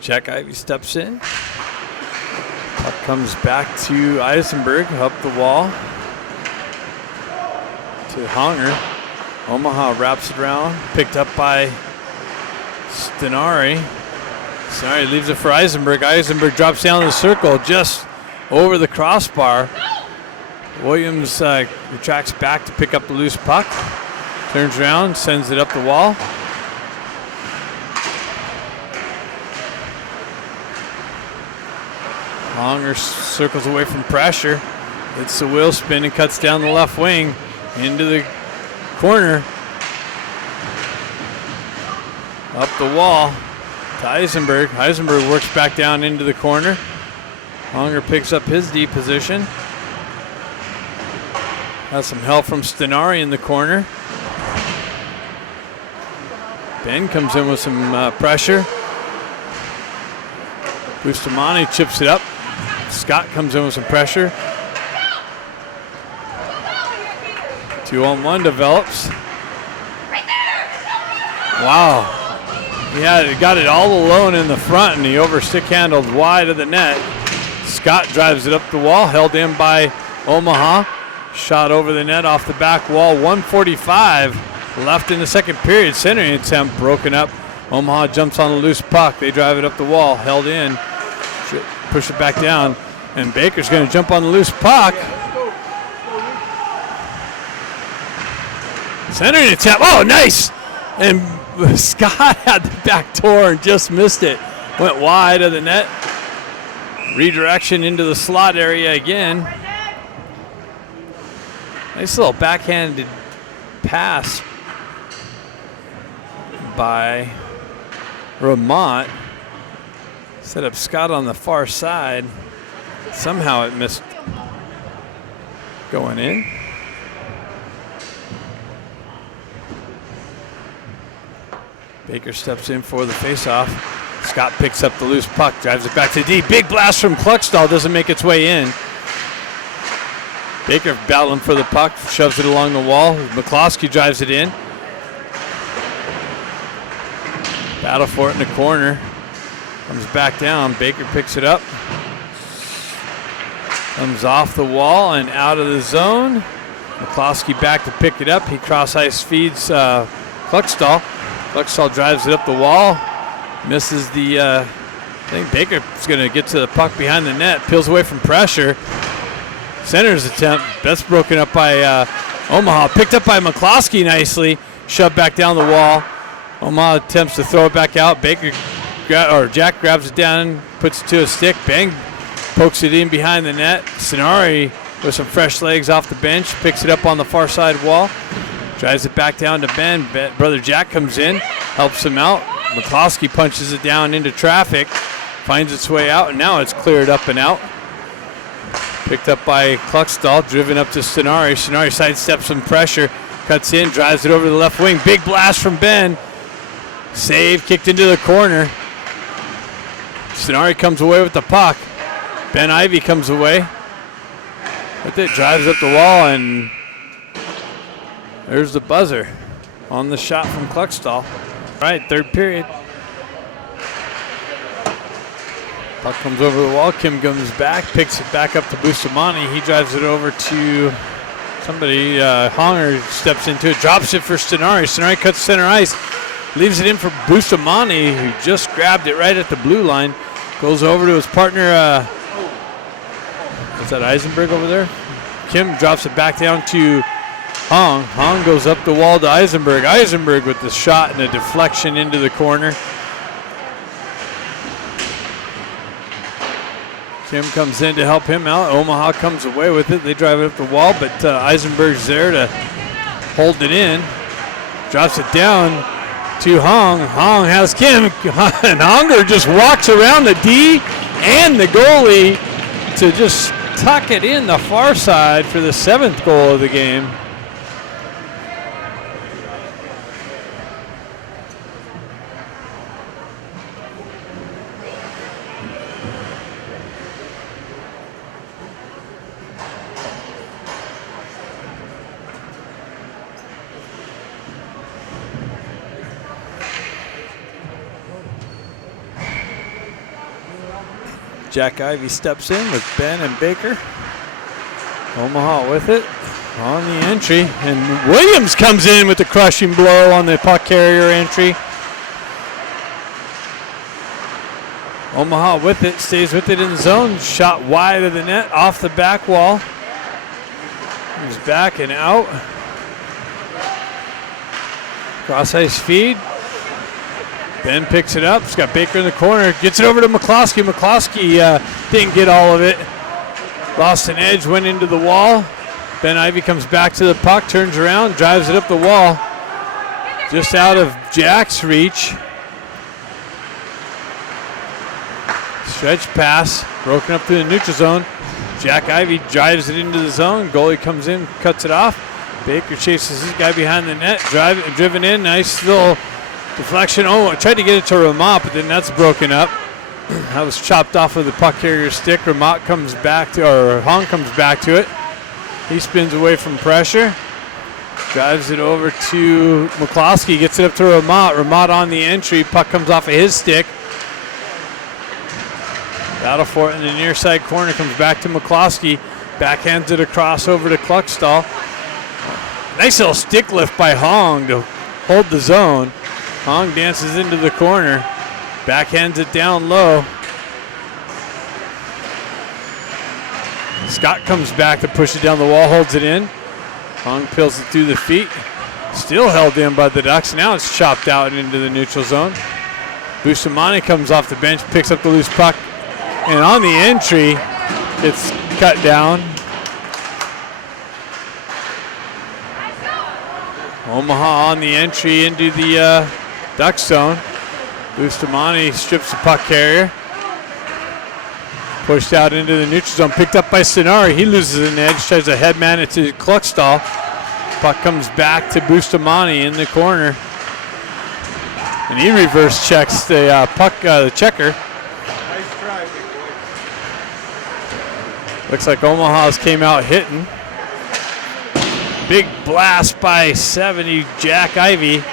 Jack Ivy steps in. Puck comes back to Eisenberg, up the wall to Honger. Omaha wraps it around, picked up by Stenari. Stenari leaves it for Eisenberg. Eisenberg drops down the circle just over the crossbar. Williams retracts back to pick up the loose puck. Turns around, sends it up the wall. Honger circles away from pressure. Hits the wheel spin and cuts down the left wing into the corner. Up the wall. to Eisenberg. Eisenberg works back down into the corner. Honger picks up his D position. Has some help from Stenari in the corner. Ben comes in with some pressure. Bustamante chips it up. Scott comes in with some pressure. 2-on-1 develops. Wow. He got it all alone in the front, and he overstick handled wide of the net. Scott drives it up the wall, held in by Omaha. Shot over the net off the back wall. 1:45 left in the second period. Centering attempt broken up. Omaha jumps on a loose puck. They drive it up the wall, held in. Push it back down. And Baker's going to jump on the loose puck. Centering attempt. Oh, nice. And Scott had the back door and just missed it. Went wide of the net. Redirection into the slot area again. Nice little backhanded pass by Ramont. Set up Scott on the far side. Somehow it missed going in. Baker steps in for the faceoff. Scott picks up the loose puck, drives it back to D. Big blast from Kluckstall, doesn't make its way in. Baker battling for the puck, shoves it along the wall. McCloskey drives it in. Battle for it in the corner. Comes back down. Baker picks it up. Comes off the wall and out of the zone. McCloskey back to pick it up. He cross ice feeds Kluckstall. Kluckstall drives it up the wall. Misses the, I think Baker's going to get to the puck behind the net. Peels away from pressure. Center's attempt. That's broken up by Omaha. Picked up by McCloskey nicely. Shoved back down the wall. Omaha attempts to throw it back out. Jack grabs it down, puts it to a stick. Bang, pokes it in behind the net. Stenari with some fresh legs off the bench. Picks it up on the far side wall. Drives it back down to Ben. Brother Jack comes in, helps him out. McCloskey punches it down into traffic. Finds its way out, and now it's cleared up and out. Picked up by Kluckstall, driven up to Stenari. Stenari sidesteps some pressure, cuts in, drives it over to the left wing. Big blast from Ben. Save, kicked into the corner. Stenari comes away with the puck. Ben Ivy comes away with it, drives up the wall, and there's the buzzer on the shot from Kluckstall. All right, third period. Puck comes over the wall. Kim comes back, picks it back up to Bustamante. He drives it over to somebody. Honger steps into it, drops it for Stenari. Stenari cuts center ice, leaves it in for Bustamante, who just grabbed it right at the blue line. Goes over to his partner. Is that Eisenberg over there? Kim drops it back down to Hong. Hong goes up the wall to Eisenberg. Eisenberg with the shot and a deflection into the corner. Kim comes in to help him out. Omaha comes away with it. They drive it up the wall, but Eisenberg's there to hold it in. Drops it down to Hong. Hong has Kim, and Honger just walks around the D and the goalie to just tuck it in the far side for the 7th goal of the game. Jack Ivy steps in with Ben and Baker. Omaha with it on the entry. And Williams comes in with the crushing blow on the puck carrier entry. Omaha with it, stays with it in the zone. Shot wide of the net, off the back wall. Comes back and out. Cross ice feed. Ben picks it up. He's got Baker in the corner. Gets it over to McCloskey. McCloskey didn't get all of it. Lost an edge, went into the wall. Ben Ivy comes back to the puck, turns around, drives it up the wall. Just out of Jack's reach. Stretch pass, broken up through the neutral zone. Jack Ivy drives it into the zone. Goalie comes in, cuts it off. Baker chases his guy behind the net, driven in. Nice little deflection. Oh, tried to get it to Ramat, but then that's broken up. That was chopped off of the puck carrier stick. Ramat comes back to, or Hong comes back to it. He spins away from pressure. Drives it over to McCloskey, gets it up to Ramat. Ramat on the entry, puck comes off of his stick. Battle for it in the near side corner, comes back to McCloskey. Backhands it across over to Kluckstall. Nice little stick lift by Hong to hold the zone. Hong dances into the corner. Backhands it down low. Scott comes back to push it down the wall, holds it in. Hong peels it through the feet. Still held in by the Ducks. Now it's chopped out into the neutral zone. Bustamante comes off the bench, picks up the loose puck. And on the entry, it's cut down. Omaha on the entry into the Duck zone. Bustamante strips the puck carrier. Pushed out into the neutral zone, picked up by Stenari. He loses an edge, tries to headman it to Kluckstall. Puck comes back to Bustamante in the corner. And he reverse checks the puck, the checker. Nice try, big boy. Looks like Omaha's came out hitting. Big blast by 70, Jack Ivy.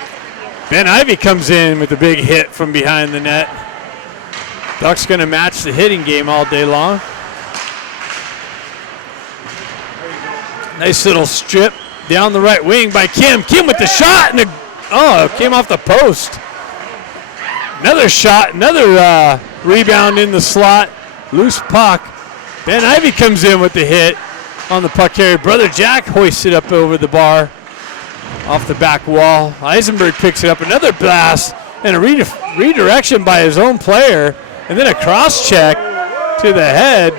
Ben Ivy comes in with a big hit from behind the net. Ducks going to match the hitting game all day long. Nice little strip down the right wing by Kim. Kim with the shot, and it came off the post. Another shot, another rebound in the slot. Loose puck. Ben Ivy comes in with the hit on the puck carrier. Brother Jack hoists it up over the bar off the back wall. Eisenberg picks it up. Another blast and a redirection by his own player. And then a cross check to the head.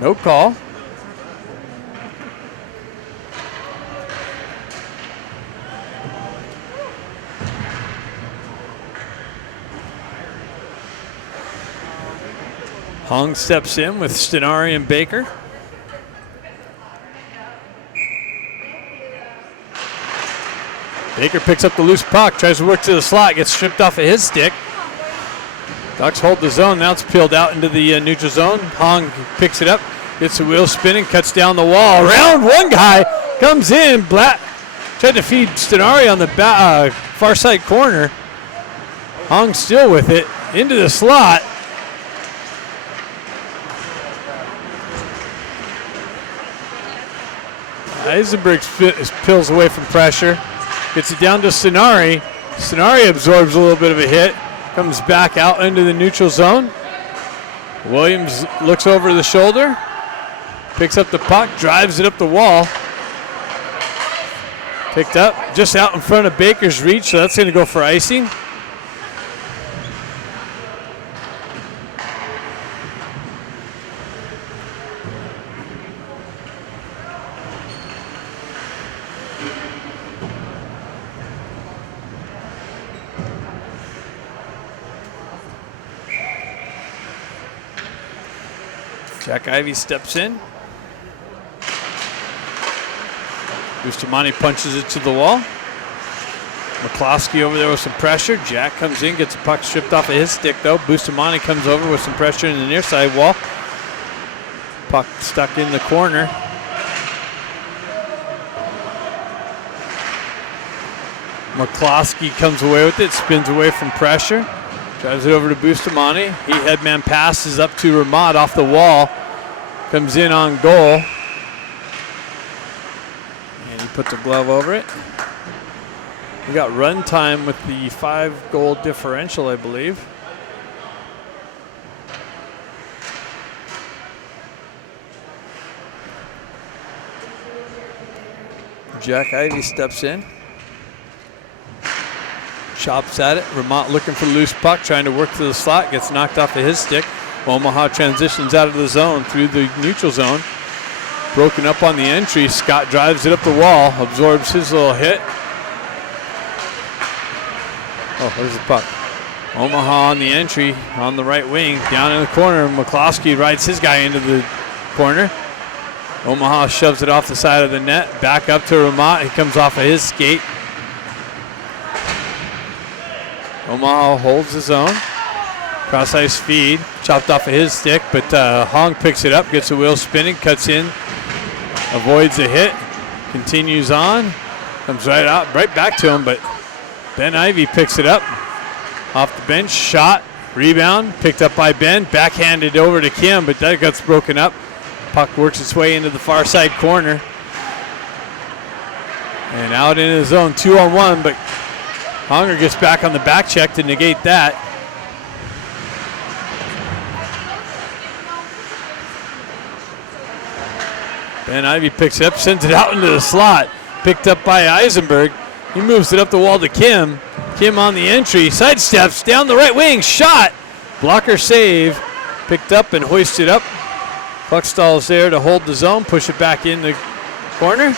No call. Hong steps in with Stenari and Baker. Baker picks up the loose puck, tries to work to the slot, gets stripped off of his stick. Ducks hold the zone. Now it's peeled out into the neutral zone. Hong picks it up, gets the wheel spinning, cuts down the wall. Around one guy, comes in. Tried to feed Stenari on the far side corner. Hong still with it, into the slot. Eisenberg peels away from pressure. Gets it down to Stenari. Stenari absorbs a little bit of a hit. Comes back out into the neutral zone. Williams looks over the shoulder. Picks up the puck. Drives it up the wall. Picked up just out in front of Baker's reach. So that's going to go for icing. Jack Ivy steps in. Bustamante punches it to the wall. McCloskey over there with some pressure. Jack comes in, gets the puck stripped off of his stick though. Bustamante comes over with some pressure in the near side wall. Puck stuck in the corner. McCloskey comes away with it, spins away from pressure. Drives it over to Bustamante. He headman passes up to Ramat off the wall. Comes in on goal. And he puts a glove over it. We got run time with the 5-goal differential, I believe. Jack Ivy steps in. Chops at it. Ramat looking for the loose puck, trying to work to the slot. Gets knocked off of his stick. Omaha transitions out of the zone through the neutral zone. broken up on the entry. Scott drives it up the wall, absorbs his little hit. Oh, where's the puck? Omaha on the entry on the right wing, down in the corner. McCloskey rides his guy into the corner. Omaha shoves it off the side of the net, back up to Ramat. He comes off of his skate. Omaha holds his own. Cross ice feed, chopped off of his stick, but Hong picks it up, gets the wheel spinning, cuts in, avoids the hit, continues on, comes right out, right back to him, but Ben Ivy picks it up off the bench, shot, rebound, picked up by Ben, backhanded over to Kim, but that gets broken up. Puck works its way into the far side corner. And out into the zone, 2-on-1, but Honger gets back on the back check to negate that. Ben Ivy picks it up, sends it out into the slot. Picked up by Eisenberg. He moves it up the wall to Kim. Kim on the entry, sidesteps down the right wing, shot. Blocker save, picked up and hoisted up. Puckstall's there to hold the zone, push it back in the corner.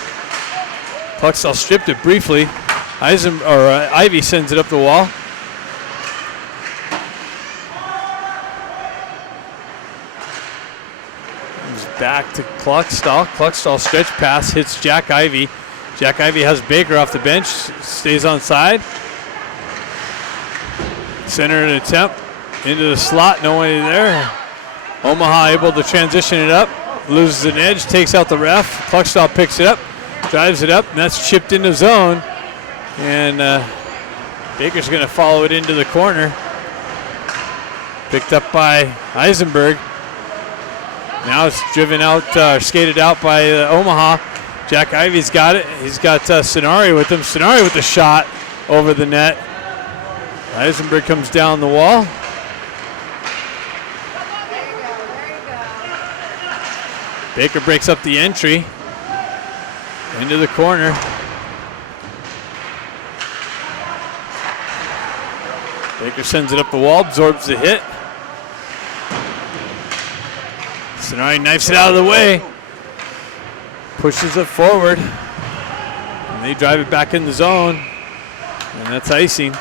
Puckstall stripped it briefly. Ivy sends it up the wall. Back to Cluckstall. Cluckstall stretch pass hits Jack Ivy. Jack Ivy has Baker off the bench, stays on side. Center an attempt into the slot, nobody there. Omaha able to transition it up, loses an edge, takes out the ref. Cluckstall picks it up, drives it up, and that's chipped into zone. And Baker's going to follow it into the corner. Picked up by Eisenberg. Now it's driven out, skated out by Omaha. Jack Ivy's got it. He's got Sonari with him. Sonari with the shot over the net. Eisenberg comes down the wall. Baker breaks up the entry into the corner. Baker sends it up the wall, absorbs the hit. Sonari knifes it out of the way, pushes it forward, and they drive it back in the zone, and that's icing.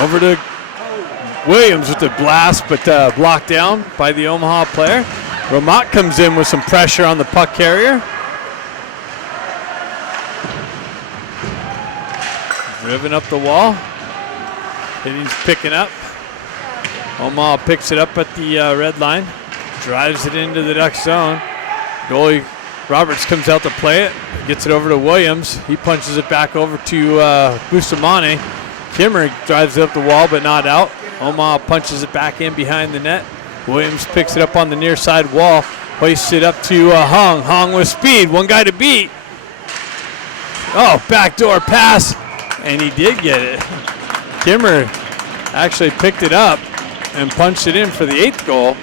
Over to Williams with the blast, but blocked down by the Omaha player. Ramat comes in with some pressure on the puck carrier. Driven up the wall. Hitting's picking up. Omaha picks it up at the red line. Drives it into the Duck zone. Goalie Roberts comes out to play it. Gets it over to Williams. He punches it back over to Bustamante. Kimmer drives it up the wall, but not out. Omaha punches it back in behind the net. Williams picks it up on the near side wall, hoists it up to Hong. Hong with speed, one guy to beat. Oh, backdoor pass, and he did get it. Kimmer actually picked it up and punched it in for the 8th goal.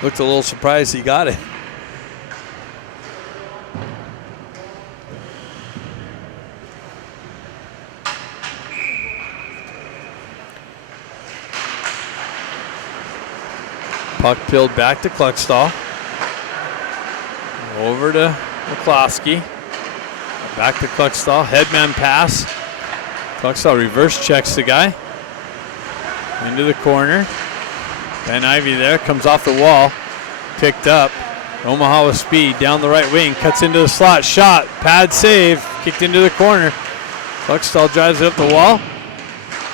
Looked a little surprised he got it. Puck peeled back to Cluckstall. Over to McCloskey. Back to Cluckstall. Headman pass. Cluckstall reverse checks the guy. Into the corner. Ben Ivy there, comes off the wall, picked up. Omaha with speed, down the right wing, cuts into the slot, shot, pad save, kicked into the corner. Cluckstall drives it up the wall,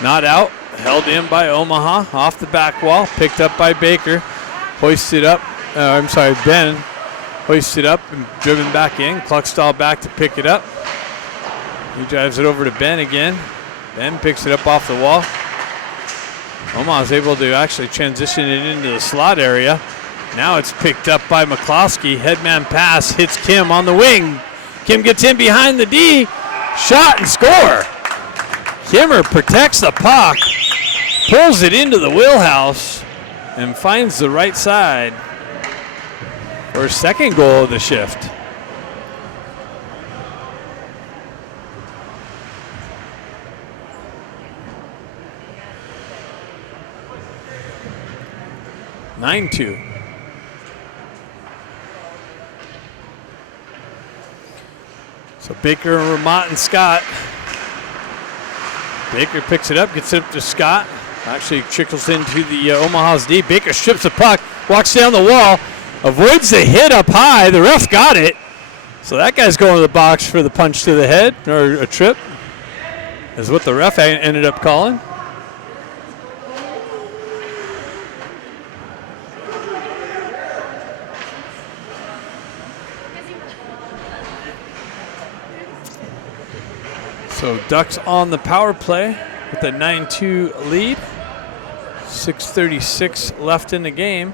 not out, held in by Omaha, off the back wall, picked up by Baker, hoisted up, Ben hoisted up and driven back in. Cluckstall back to pick it up. He drives it over to Ben again. Ben picks it up off the wall. Omaha's able to actually transition it into the slot area. Now it's picked up by McCloskey. Headman pass hits Kim on the wing. Kim gets in behind the D. Shot and score. Kimmer protects the puck, pulls it into the wheelhouse, and finds the right side for her second goal of the shift. (9-2). So Baker and Ramott and Scott. Baker picks it up, gets it up to Scott. Actually trickles into the Omaha's D. Baker strips the puck, walks down the wall, avoids the hit up high. The ref got it. So that guy's going to the box for the punch to the head, or a trip, is what the ref ended up calling. So Ducks on the power play with a 9-2 lead. 6:36 left in the game.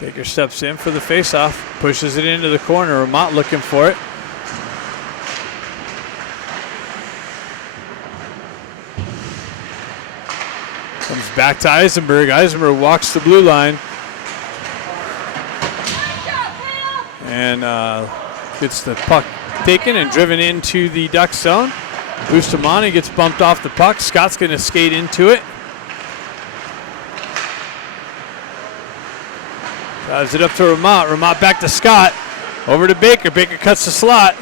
Baker steps in for the faceoff, pushes it into the corner. Ramott looking for it. Comes back to Eisenberg. Eisenberg walks the blue line. And gets the puck taken and driven into the Duck zone. Bustamante gets bumped off the puck. Scott's going to skate into it. Drives it up to Ramott. Ramott back to Scott. Over to Baker. Baker cuts the slot.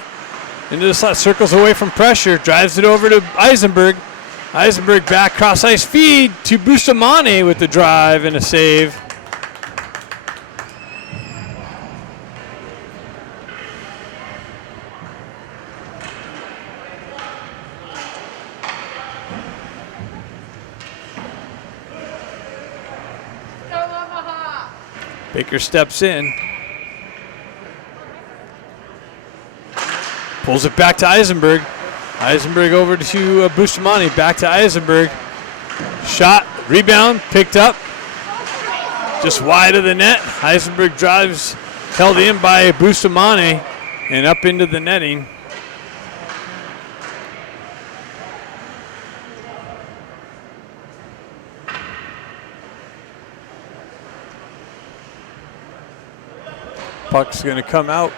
Into the slot. Circles away from pressure. Drives it over to Eisenberg. Eisenberg back, cross ice feed to Bustamante with the drive and a save. Go Omaha! Baker steps in. Pulls it back to Eisenberg. Eisenberg over to Bustamante, back to Eisenberg. Shot, rebound, picked up. Just wide of the net. Eisenberg drives, held in by Bustamante, and up into the netting. Puck's going to come out.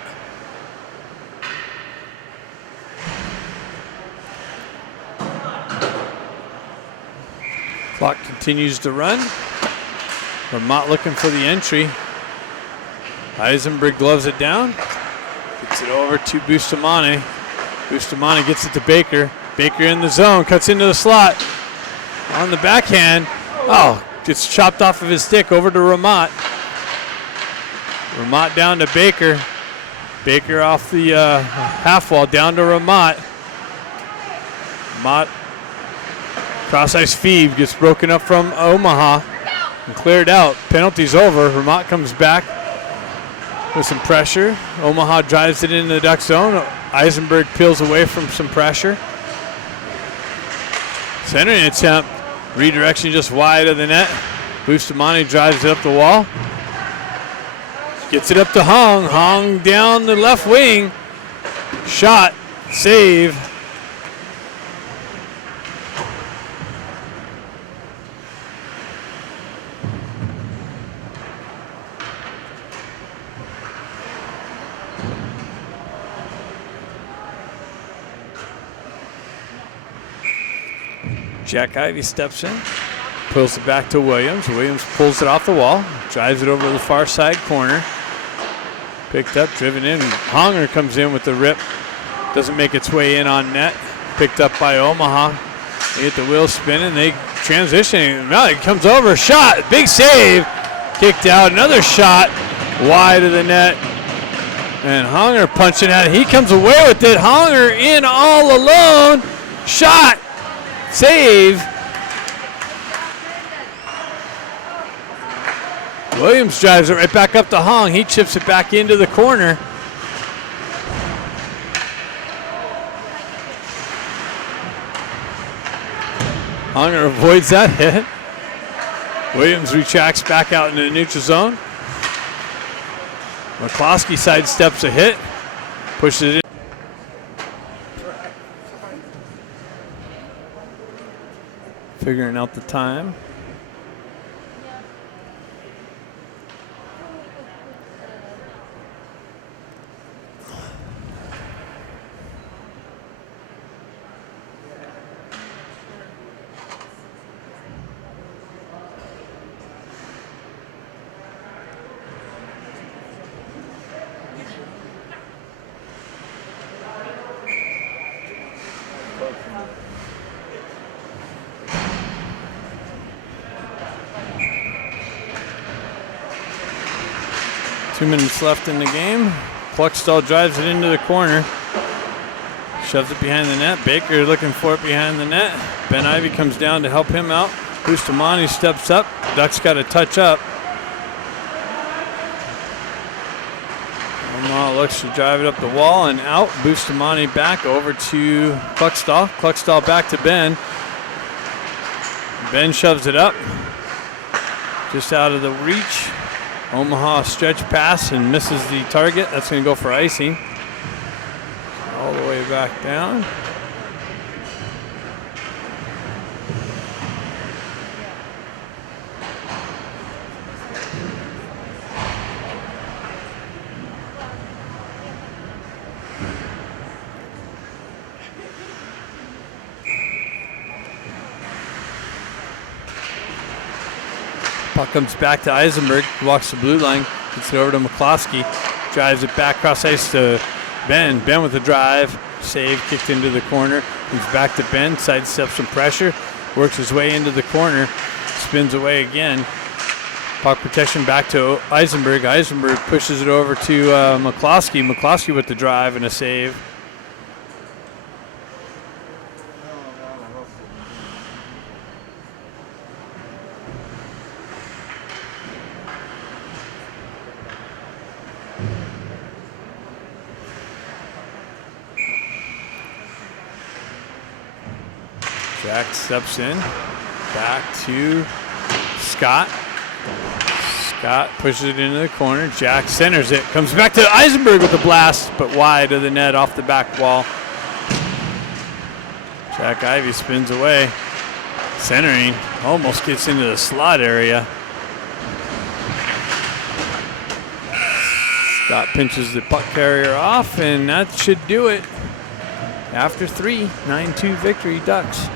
Clock continues to run. Ramott looking for the entry. Eisenberg gloves it down. Gets it over to Bustamante. Bustamante gets it to Baker. Baker in the zone, cuts into the slot. On the backhand. Oh, gets chopped off of his stick over to Ramott. Ramott down to Baker. Baker off the half wall down to Ramott. Ramott. Cross ice feed gets broken up from Omaha and cleared out. Penalty's over. Ramott comes back with some pressure. Omaha drives it into the Duck zone. Eisenberg peels away from some pressure. Centering attempt. Redirection just wide of the net. Bustamante drives it up the wall. Gets it up to Hong. Hong down the left wing. Shot. Save. Jack Ivey steps in, pulls it back to Williams. Williams pulls it off the wall, drives it over to the far side corner. Picked up, driven in. Honger comes in with the rip. Doesn't make its way in on net. Picked up by Omaha. They get the wheel spinning. They transitioning. Malik comes over, shot, big save. Kicked out, another shot wide of the net. And Honger punching at it. He comes away with it. Honger in all alone. Shot. Save. Williams drives it right back up to Hong. He chips it back into the corner. Honger avoids that hit. Williams retracts back out into the neutral zone. McCloskey sidesteps a hit, pushes it in. Figuring out the time. Two minutes left in the game. Cluckstall drives it into the corner. Shoves it behind the net. Baker looking for it behind the net. Ben Ivy comes down to help him out. Bustamante steps up. Ducks got a touch up. Omaha looks to drive it up the wall and out. Bustamante back over to Cluckstall. Cluckstall back to Ben. Ben shoves it up. Just out of the reach. Omaha stretch pass and misses the target. That's going to go for icing. All the way back down. Puck comes back to Eisenberg, walks the blue line, gets it over to McCloskey, drives it back cross ice to Ben. Ben with the drive, save, kicked into the corner. He's back to Ben, sidesteps some pressure, works his way into the corner, spins away again. Puck protection back to Eisenberg. Eisenberg pushes it over to McCloskey. McCloskey with the drive and a save. Jack steps in, back to Scott. Scott pushes it into the corner. Jack centers it, comes back to Eisenberg with the blast, but wide of the net off the back wall. Jack Ivy spins away. Centering, almost gets into the slot area. Scott pinches the puck carrier off, and that should do it. After 3, 9-2 victory, Ducks.